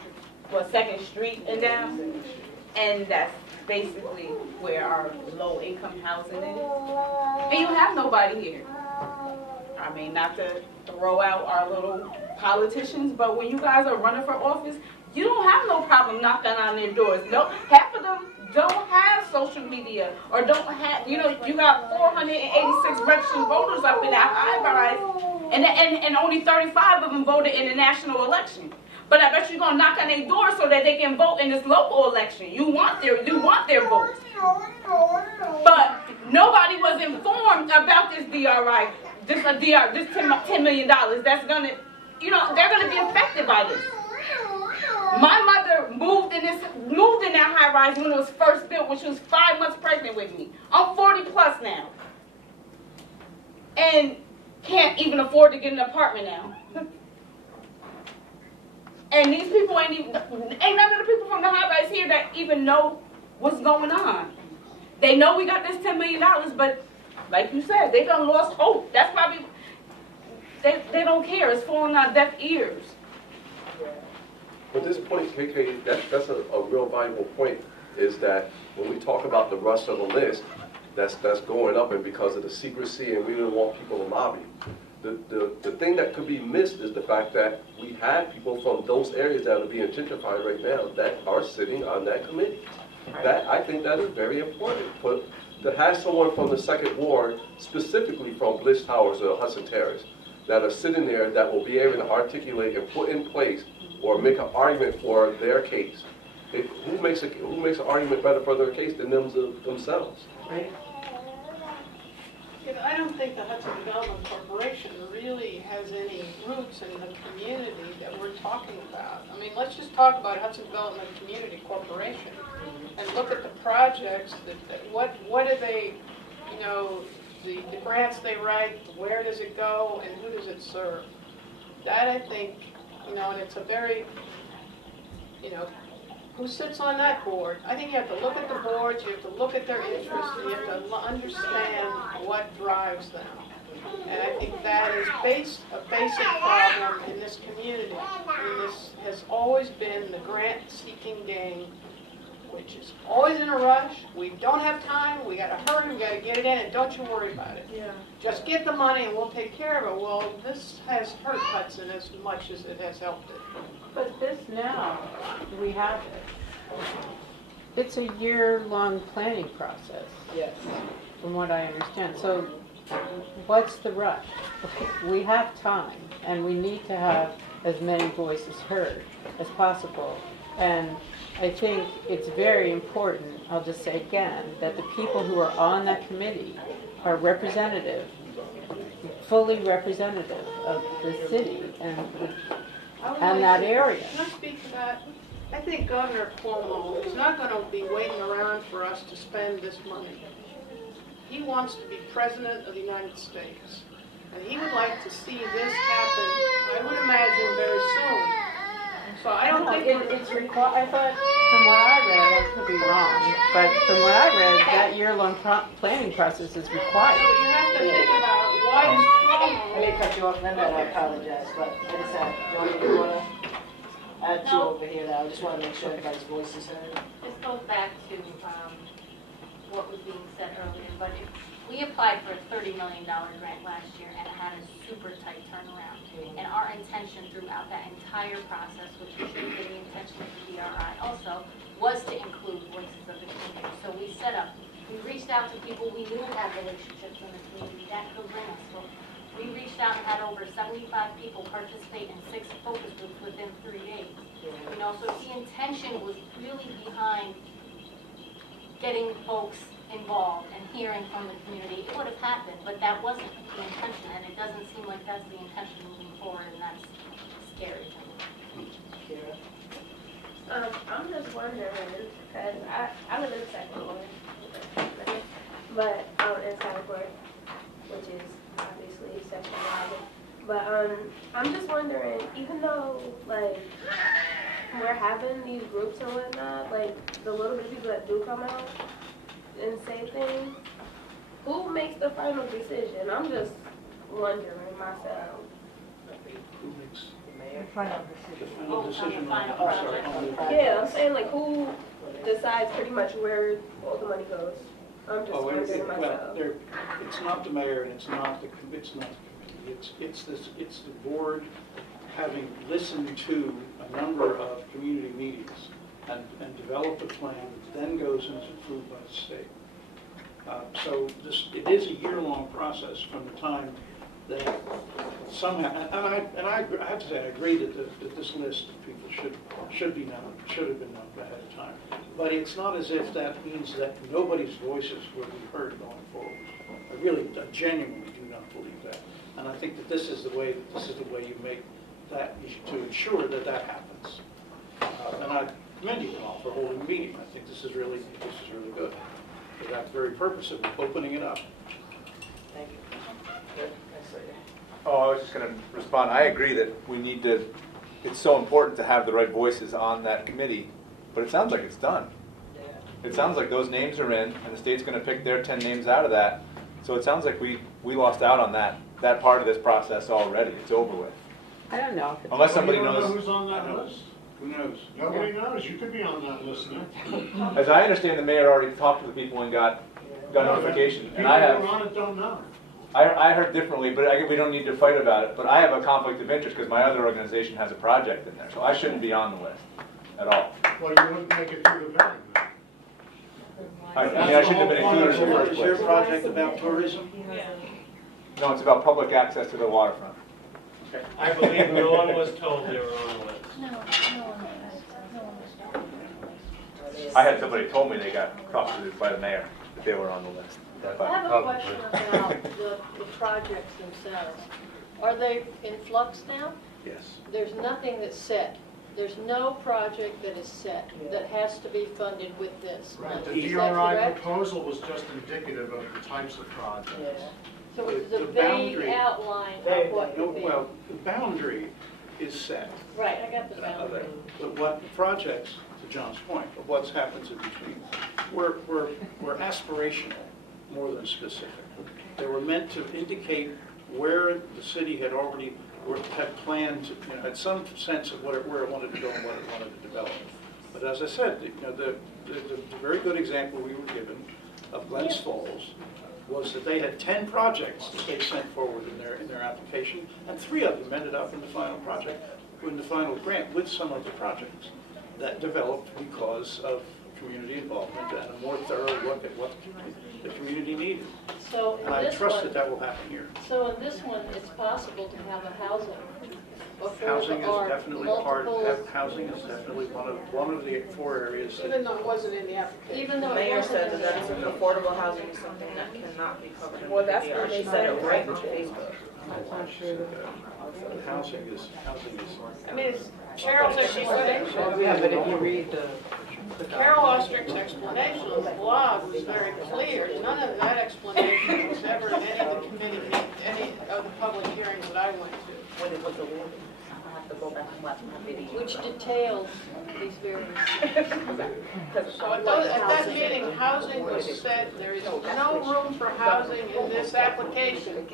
well, Second Street and down? And that's basically where our low income housing is. And you have nobody here. I mean, not to throw out our little politicians, but when you guys are running for office, you don't have no problem knocking on their doors. No, half of them don't have social media or don't have, you got 486 registered voters up in that high rise, and only 35 of them voted in the national election. But I bet you're gonna knock on their door so that they can vote in this local election. You want their votes. But nobody was informed about this DRI, this $10 million. That's gonna, they're gonna be affected by this. My mother moved in that high rise when it was first built, when she was 5 months pregnant with me. I'm 40 plus now, and can't even afford to get an apartment now. And these people ain't none of the people from the high rise here that even know what's going on. They know we got this $10 million, but like you said, they done lost hope. That's probably, they don't care. It's falling on deaf ears. But this point, KK, that's a real valuable point, is that when we talk about the rest of the list, that's going up, and because of the secrecy, and we didn't want people to lobby. The thing that could be missed is the fact that we have people from those areas that are being gentrified right now that are sitting on that committee. That, I think that is very important. But to have someone from the second ward, specifically from Bliss Towers or Hudson Terrace, that are sitting there that will be able to articulate and put in place or make an argument for their case. Who makes an argument better for their case than themselves? Right. I don't think the Hudson Development Corporation really has any roots in the community that we're talking about. I mean, let's just talk about Hudson Development Community Corporation and look at the projects, what are they, the grants they write, where does it go, and who does it serve? That, I think, and it's a very, who sits on that board? I think you have to look at the boards, you have to look at their interests, and you have to understand what drives them. And I think that is a basic problem in this community. And this has always been the grant-seeking game, which is always in a rush. We don't have time, we gotta hurry, we gotta get it in, and don't you worry about it. Yeah. Just get the money and we'll take care of it. Well, this has hurt Hudson as much as it has helped it. But this now, we have it. It's a year-long planning process. Yes. From what I understand. So what's the rush? We have time, and we need to have as many voices heard as possible. And I think it's very important, I'll just say again, that the people who are on that committee are representative, fully representative of the city and that area. Can I speak to that? I think Governor Cuomo is not going to be waiting around for us to spend this money. He wants to be President of the United States. And he would like to see this happen, I would imagine, very soon. So I don't think it's required. I thought, from what I read, I could be wrong, but from what I read, that year-long planning process is required. So you have to think about why is Cuomo. I may cut you off, and I apologize, but I just have, you want to add two over here now? I just want to make sure everybody's voice is heard. This goes back to what was being said earlier, but we applied for a $30 million grant last year and had a super tight turnaround. And our intention throughout that entire process, which should have been the intention of the DRI also, was to include voices of the community. So we reached out to people we knew had relationships in the community that could bring us. So we reached out and had over 75 people participate in 6 focus groups within 3 days. So the intention was really behind getting folks involved and hearing from the community. It would have happened, but that wasn't the intention, and it doesn't seem like that's the intention moving forward, and that's scary to me. I'm just wondering, because I live in the second ward, but in Southport, which is obviously Section 11. But I'm just wondering, even though, like, we're having these groups and whatnot, like the little bit of people that do come out and say things, who makes the final decision? I'm just wondering myself. Who makes The final the decision. final decision on, final I'm sorry, on the... Yeah, I'm saying like who decides pretty much where all the money goes? I'm just Oh, wondering well, myself. it's not the mayor and it's not the committee, it's the board having listened to a number of community meetings and developed a plan that then goes and is approved by the state. So it is a year-long process from the time that somehow, and I have to say, I agree that this list of people should be known, should have been known ahead of time. But it's not as if that means that nobody's voices will be heard going forward. I genuinely do not believe that. And I think that this is the way you make that, to ensure that that happens. And I commend you all for holding the meeting. I think this is really good. For that very purpose of opening it up. Thank you. Oh, I was just going to respond. I agree that we need to, it's so important to have the right voices on that committee, but it sounds like it's done. It sounds like those names are in, and the state's going to pick their 10 names out of that. So it sounds like we lost out on that part of this process already. It's over with. I don't know. Unless somebody You don't know knows. who's on that list? Who knows? Nobody knows. You could be on that list now. As I understand, the mayor already talked to the people and got notification. And I People who have, are on it don't know. I heard differently, but we don't need to fight about it. But I have a conflict of interest because my other organization has a project in there, so I shouldn't be on the list at all. Well, you wouldn't make it through the vetting then. I shouldn't have been included in the first Is your place. project about tourism? No, it's about public access to the waterfront. I believe no one was told they were on the list. No, no one has, no one was. I had somebody told me they got prosecuted by the mayor that they were on the list. I have a question about the projects themselves. Are they in flux now? Yes. There's nothing that's set. There's no project that is set that has to be funded with this Right, money. the Is that DRI correct? proposal was just indicative of the types of projects. So it's The a vague boundary- outline of what No, would be. well, the boundary is set. Right, I got the boundary. But what the projects, to John's point, of what happens in between, were aspirational more than specific. They were meant to indicate where the city had already, had planned, had some sense of where it wanted to go and what it wanted to develop. But as I said, the very good example we were given of Glens Falls was that they had 10 projects that they sent forward in their application, and 3 of them ended up in the final project, in the final grant with some of the projects that developed because of community involvement and a more thorough look at what the community needed. So And in I this trust one, that will happen here. so in this one, it's possible to have a housing. Housing is or definitely multiple- housing is definitely one of the 4 areas that Even though it wasn't in the application. Even though The it mayor wasn't said in that the that's affordable housing is something that cannot be covered in the Well, that's DRI. what they She said it said. right on Facebook. That's not true. housing is. I mean, it's Carol's explanation. Yeah, but if you read the Carol Ostrick's explanation on the blog was very clear. None of that explanation was ever in any of the committee, any of the public hearings that I went to. When it was awarded, I have to go back and watch my video. Which details these various. So at that meeting, housing was said, there is no room for housing in this application.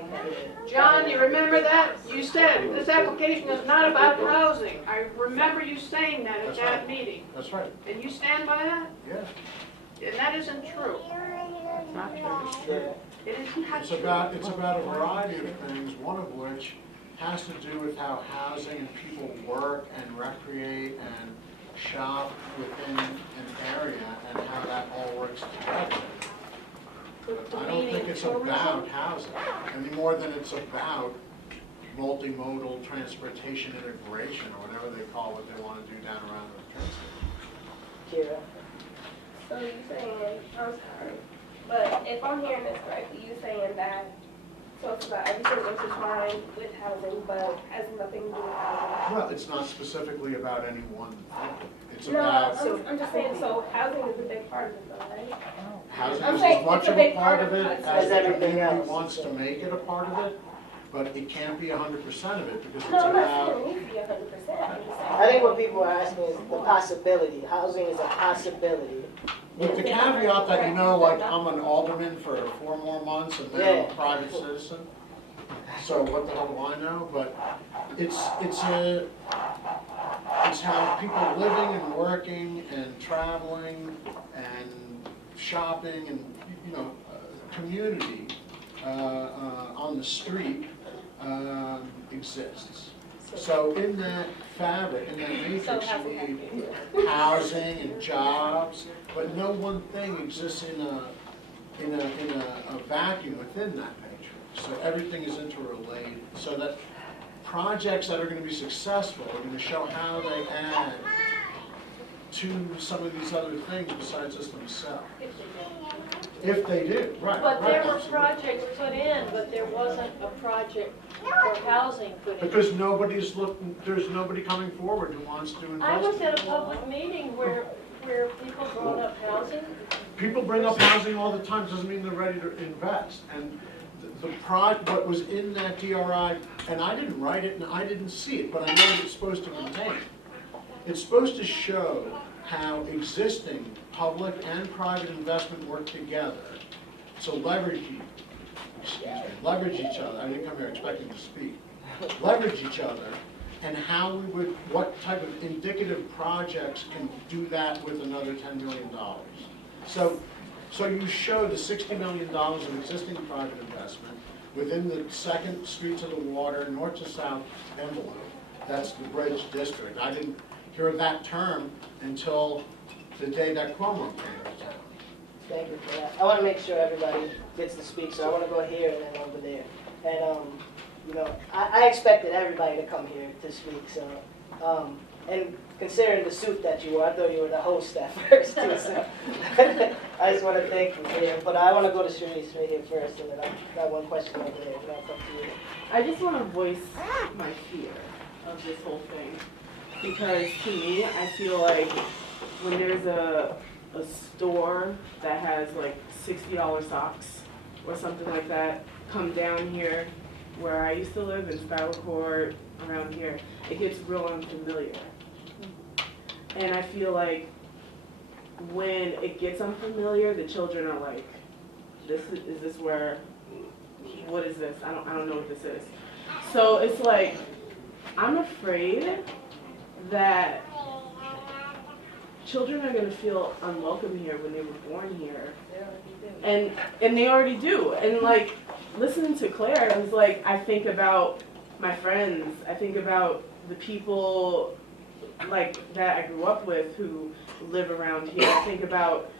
John, you remember that? You said, this application is not about housing. I remember you saying that at that meeting. That's right. And you stand by that? Yeah. And that isn't true. not true. It's true. It is not It's true. about a variety of things, one of which has to do with how housing and people work and recreate and shop within an area and how that all works together. But I don't think it's about housing any more than it's about multimodal transportation integration or whatever they call what they want to do down around the train station. So you saying, I'm sorry, but if I'm hearing this correctly, you saying that, so it's about everything intertwined with housing, but has nothing to do with housing? Well, it's not specifically about any one thing. It's No, about, I'm just saying, so housing is a big part of it though, right? housing I'm is saying as much it's a of a big part part of it of it as as the everything community else. wants to make it a part of it, but it can't be 100% of it because it's No, I'm not about, saying it needs to be 100%, I'm just saying. I think what people are asking is the possibility. Housing is a possibility. With the caveat that, you know, like, I'm an alderman for 4 more months and then I'm a private citizen. So what the hell do I know? But it's how people living and working and traveling and shopping and, you know, community on the street exists. So in that fabric, in that matrix, you need housing and jobs, but no one thing exists in a vacuum within that matrix. So everything is interrelated. So that projects that are going to be successful are going to show how they add to some of these other things besides just themselves. If they do, right. But right, there were absolutely. projects put in, but there wasn't a project for housing put in. Because nobody's looking, there's nobody coming forward who wants to invest. I was in at it. a public meeting where people brought up housing. People bring up housing all the time, doesn't mean they're ready to invest. And what was in that DRI, and I didn't write it and I didn't see it, but I know what it's supposed to contain. It's supposed to show how existing public and private investment work together to leverage each other. I didn't come here expecting to speak. Leverage each other, and how we would, what type of indicative projects can do that with another $10 million. So you show the $60 million of existing private investment within the second street to the water, north to south envelope. That's the bridge district. I didn't hear that term until the day that Cuomo came to town. Thank you for that. I want to make sure everybody gets to speak, so I want to go here and then over there. And, you know, I expected everybody to come here to speak, so, and considering the suit that you wore, I thought you were the host at first, too, so I just want to thank you for here. But I want to go to Sharice right here first, and then I've got one question over there, and that's up to you. I just want to voice my fear of this whole thing, because to me, I feel like when there's a store that has like $60 socks or something like that come down here where I used to live in Skyler around here, it gets real unfamiliar. And I feel like when it gets unfamiliar, the children are like, is this where, what is this? I don't know what this is. So it's like, I'm afraid that children are going to feel unwelcome here when they were born here. And they already do. And like, listening to Claire, I was like, I think about my friends. I think about the people like that I grew up with who live around here. I think about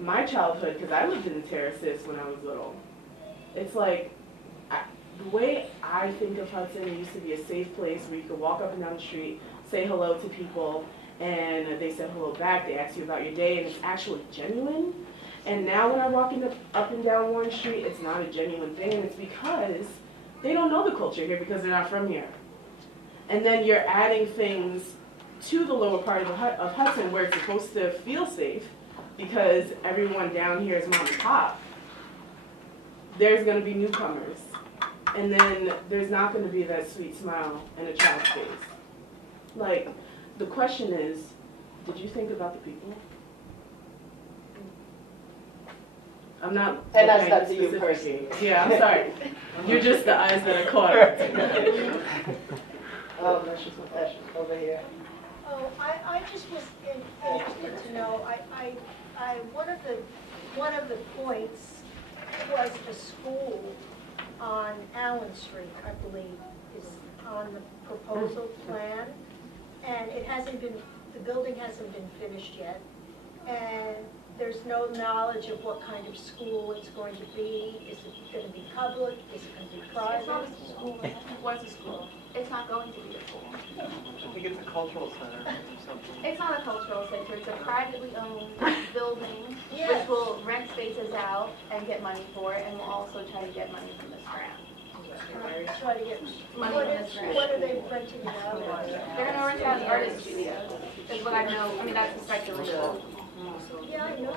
my childhood, because I lived in the terraces when I was little. It's like, the way I think of Hudson, it used to be a safe place where you could walk up and down the street, say hello to people, and they said hello back, they ask you about your day, and it's actually genuine. And now when I walk up and down Warren Street, it's not a genuine thing, and it's because they don't know the culture here because they're not from here. And then you're adding things to the lower part of Hudson where it's supposed to feel safe because everyone down here is mom and pop. There's going to be newcomers. And then there's not going to be that sweet smile in a child's face. Like, the question is, did you think about the people? I'm not. And that's not to you personally. Yeah, I'm sorry. You're just the eyes that are caught. Over here. Oh, I just was interested to know, one of the points was the school on Allen Street, I believe, is on the proposal plan. And it hasn't been, the building hasn't been finished yet. And there's no knowledge of what kind of school it's going to be. Is it going to be public? Is it going to be private? It's not a school. It was a school. It's not going to be a school. I think it's a cultural center or something. It's not a cultural center. It's a privately owned building Yes. which will rent spaces out and get money for it, and will also try to get money from this grant. Try to get, Money what from this grant. are they renting it out as? They're going to rent out an artist studio, is what I know. I mean, that's the speculation. Yeah, I know.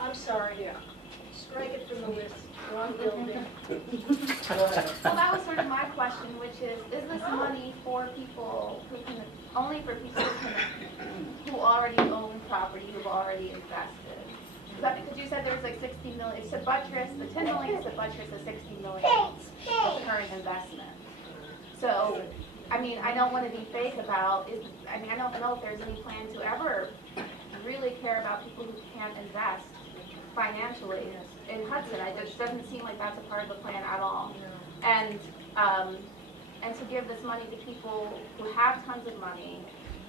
I'm sorry. Strike it from the list. Wrong building. Well, that was sort of my question, which is this money for people who can only for people who already own property, who've already invested. Is that because you said there was like 60 million, it's to buttress, the 10 million is to buttress the 60 million of current investment. So, I mean, I don't want to be fake about, I don't know if there's any plan to ever really care about people who can't invest financially in Hudson. It just doesn't seem like that's a part of the plan at all. And to give this money to people who have tons of money,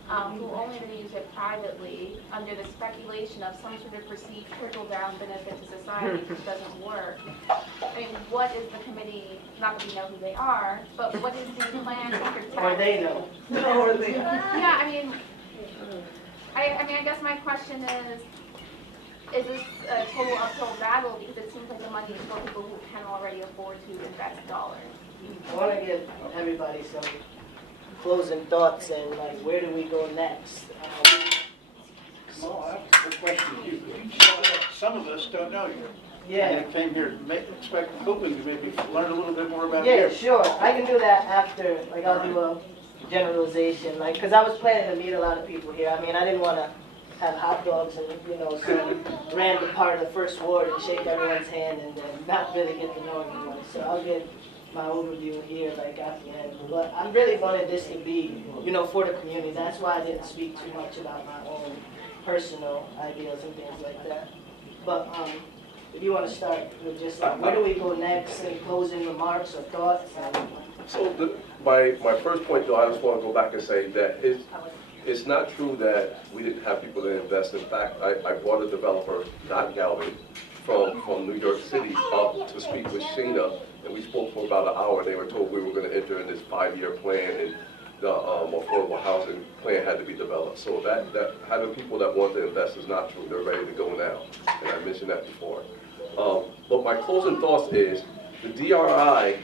who only going to use it privately under the speculation of some sort of perceived trickle-down benefit to society, which doesn't work. I mean, what is the committee, not that we know who they are, but what is the plan to protect? Or they know. Or they Yeah, I mean, I guess my question is this a total uphill battle? Because it seems like the money is for people who can already afford to invest dollars. I want to give everybody some closing thoughts and like, where do we go next? Well, I have a question to you. Some of us don't know you. Yeah. And came here, hoping to maybe learn a little bit more about you. Yeah, sure. I can do that after, like I'll do a generalization, like, because I was planning to meet a lot of people here. I mean, I didn't want to have hot dogs and, some random part of the first ward and shake everyone's hand and then not really get to know everyone. So I'll get my overview here, like, at the end. But I really wanted this to be, for the community. That's why I didn't speak too much about my own personal ideas and things like that. But if you want to start with just like, where do we go next, any closing remarks or thoughts? So my first point, though, I just want to go back and say that it's not true that we didn't have people that invest. In fact, I brought a developer, not Galvin, from New York City up to speak with Sheena, and we spoke for about an hour, and they were told we were going to enter in this 5-year plan, and the affordable housing plan had to be developed. So that having people that want to invest is not true. They're ready to go now, and I mentioned that before. But my closing thoughts is the DRI.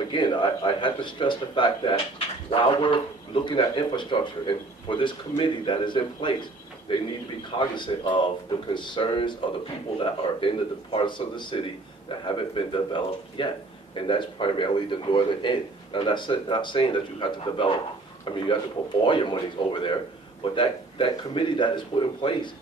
Again, I had to stress the fact that while we're looking at infrastructure, and for this committee that is in place, they need to be cognizant of the concerns of the people that are in the parts of the city that haven't been developed yet. And that's primarily the northern end. Now, that's not saying that you have to develop, you have to put all your monies over there, but that committee that is put in place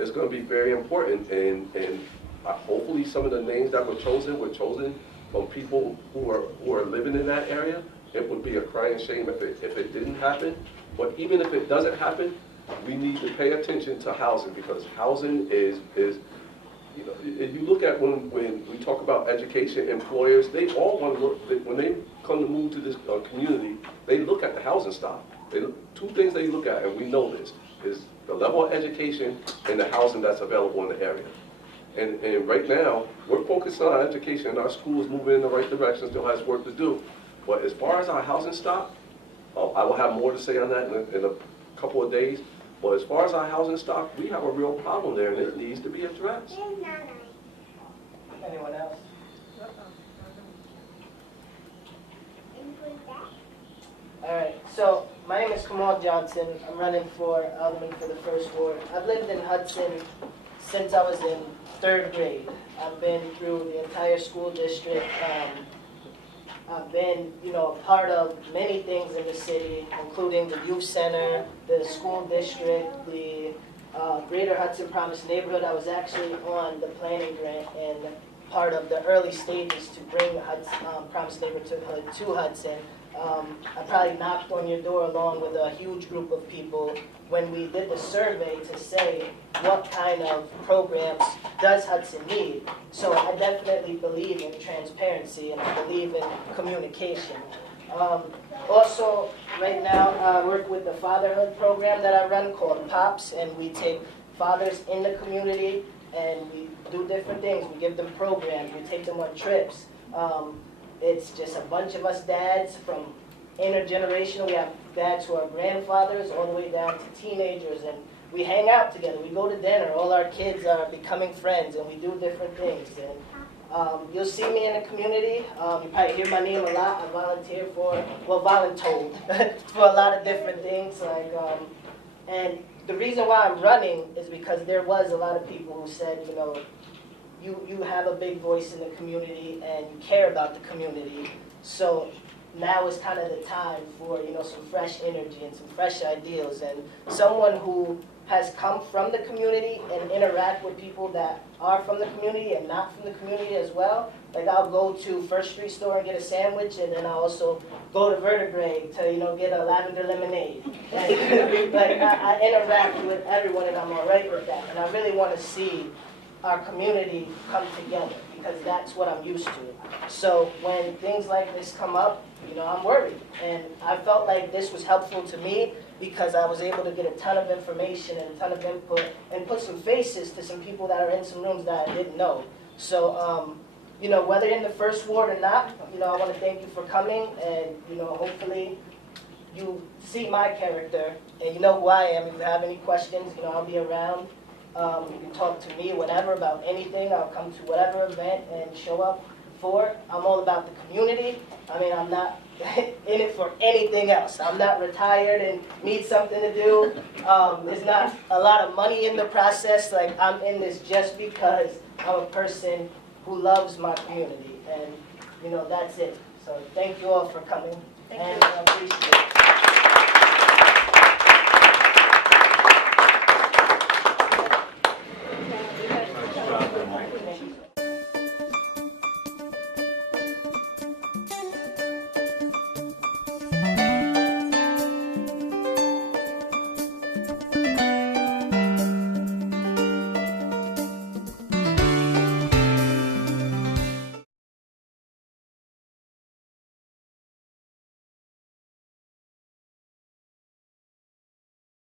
is going to be very important. And hopefully some of the names that were chosen from people who are living in that area. It would be a crying shame if it didn't happen. But even if it doesn't happen, we need to pay attention to housing, because housing is if you look at when we talk about education, employers, they all want to look, when they come to move to this community, they look at the housing stock. Two things they look at, and we know this, is the level of education and the housing that's available in the area. And right now, we're focused on our education, and our schools moving in the right direction, still has work to do. But as far as our housing stock, I will have more to say on that in a couple of days. But as far as our housing stock, we have a real problem there, and it needs to be addressed. Anyone else? All right, so my name is Kamal Johnson. I'm running for Alderman for the 1st Ward. I've lived in Hudson since I was in 3rd grade. I've been through the entire school district. I've been, a part of many things in the city, including the youth center, the school district, the Greater Hudson Promise Neighborhood. I was actually on the planning grant and part of the early stages to bring Promise Neighborhood to Hudson. I probably knocked on your door along with a huge group of people when we did the survey to say what kind of programs does Hudson need. So I definitely believe in transparency and I believe in communication. Also, right now, I work with the fatherhood program that I run called POPS, and we take fathers in the community and we do different things. We give them programs, we take them on trips. It's just a bunch of us dads from intergenerational. We have dads who are grandfathers all the way down to teenagers, and we hang out together. We go to dinner. All our kids are becoming friends, and we do different things. And you'll see me in the community. You probably hear my name a lot. I volunteer voluntold for a lot of different things. And the reason why I'm running is because there was a lot of people who said, you have a big voice in the community and you care about the community. So now is kind of the time for, you know, some fresh energy and some fresh ideas, and someone who has come from the community and interact with people that are from the community and not from the community as well. Like, I'll go to First Street Store and get a sandwich, and then I'll also go to Vertebrae to, you know, get a lavender lemonade. And, like, I interact with everyone, and I'm all right with that. And I really want to see our community come together, because that's what I'm used to. So when things like this come up, you know, I'm worried. And I felt like this was helpful to me because I was able to get a ton of information and a ton of input and put some faces to some people that are in some rooms that I didn't know. So, you know, whether in the first ward or not, you know, I want to thank you for coming, and, you know, hopefully you see my character and you know who I am. If you have any questions, you know, I'll be around. You can talk to me whenever about anything. I'll come to whatever event and show up for. I'm all about the community. I mean, I'm not in it for anything else. I'm not retired and need something to do. There's not a lot of money in the process. Like, I'm in this just because I'm a person who loves my community. And, you know, that's it. So thank you all for coming. Thank and you. I appreciate it.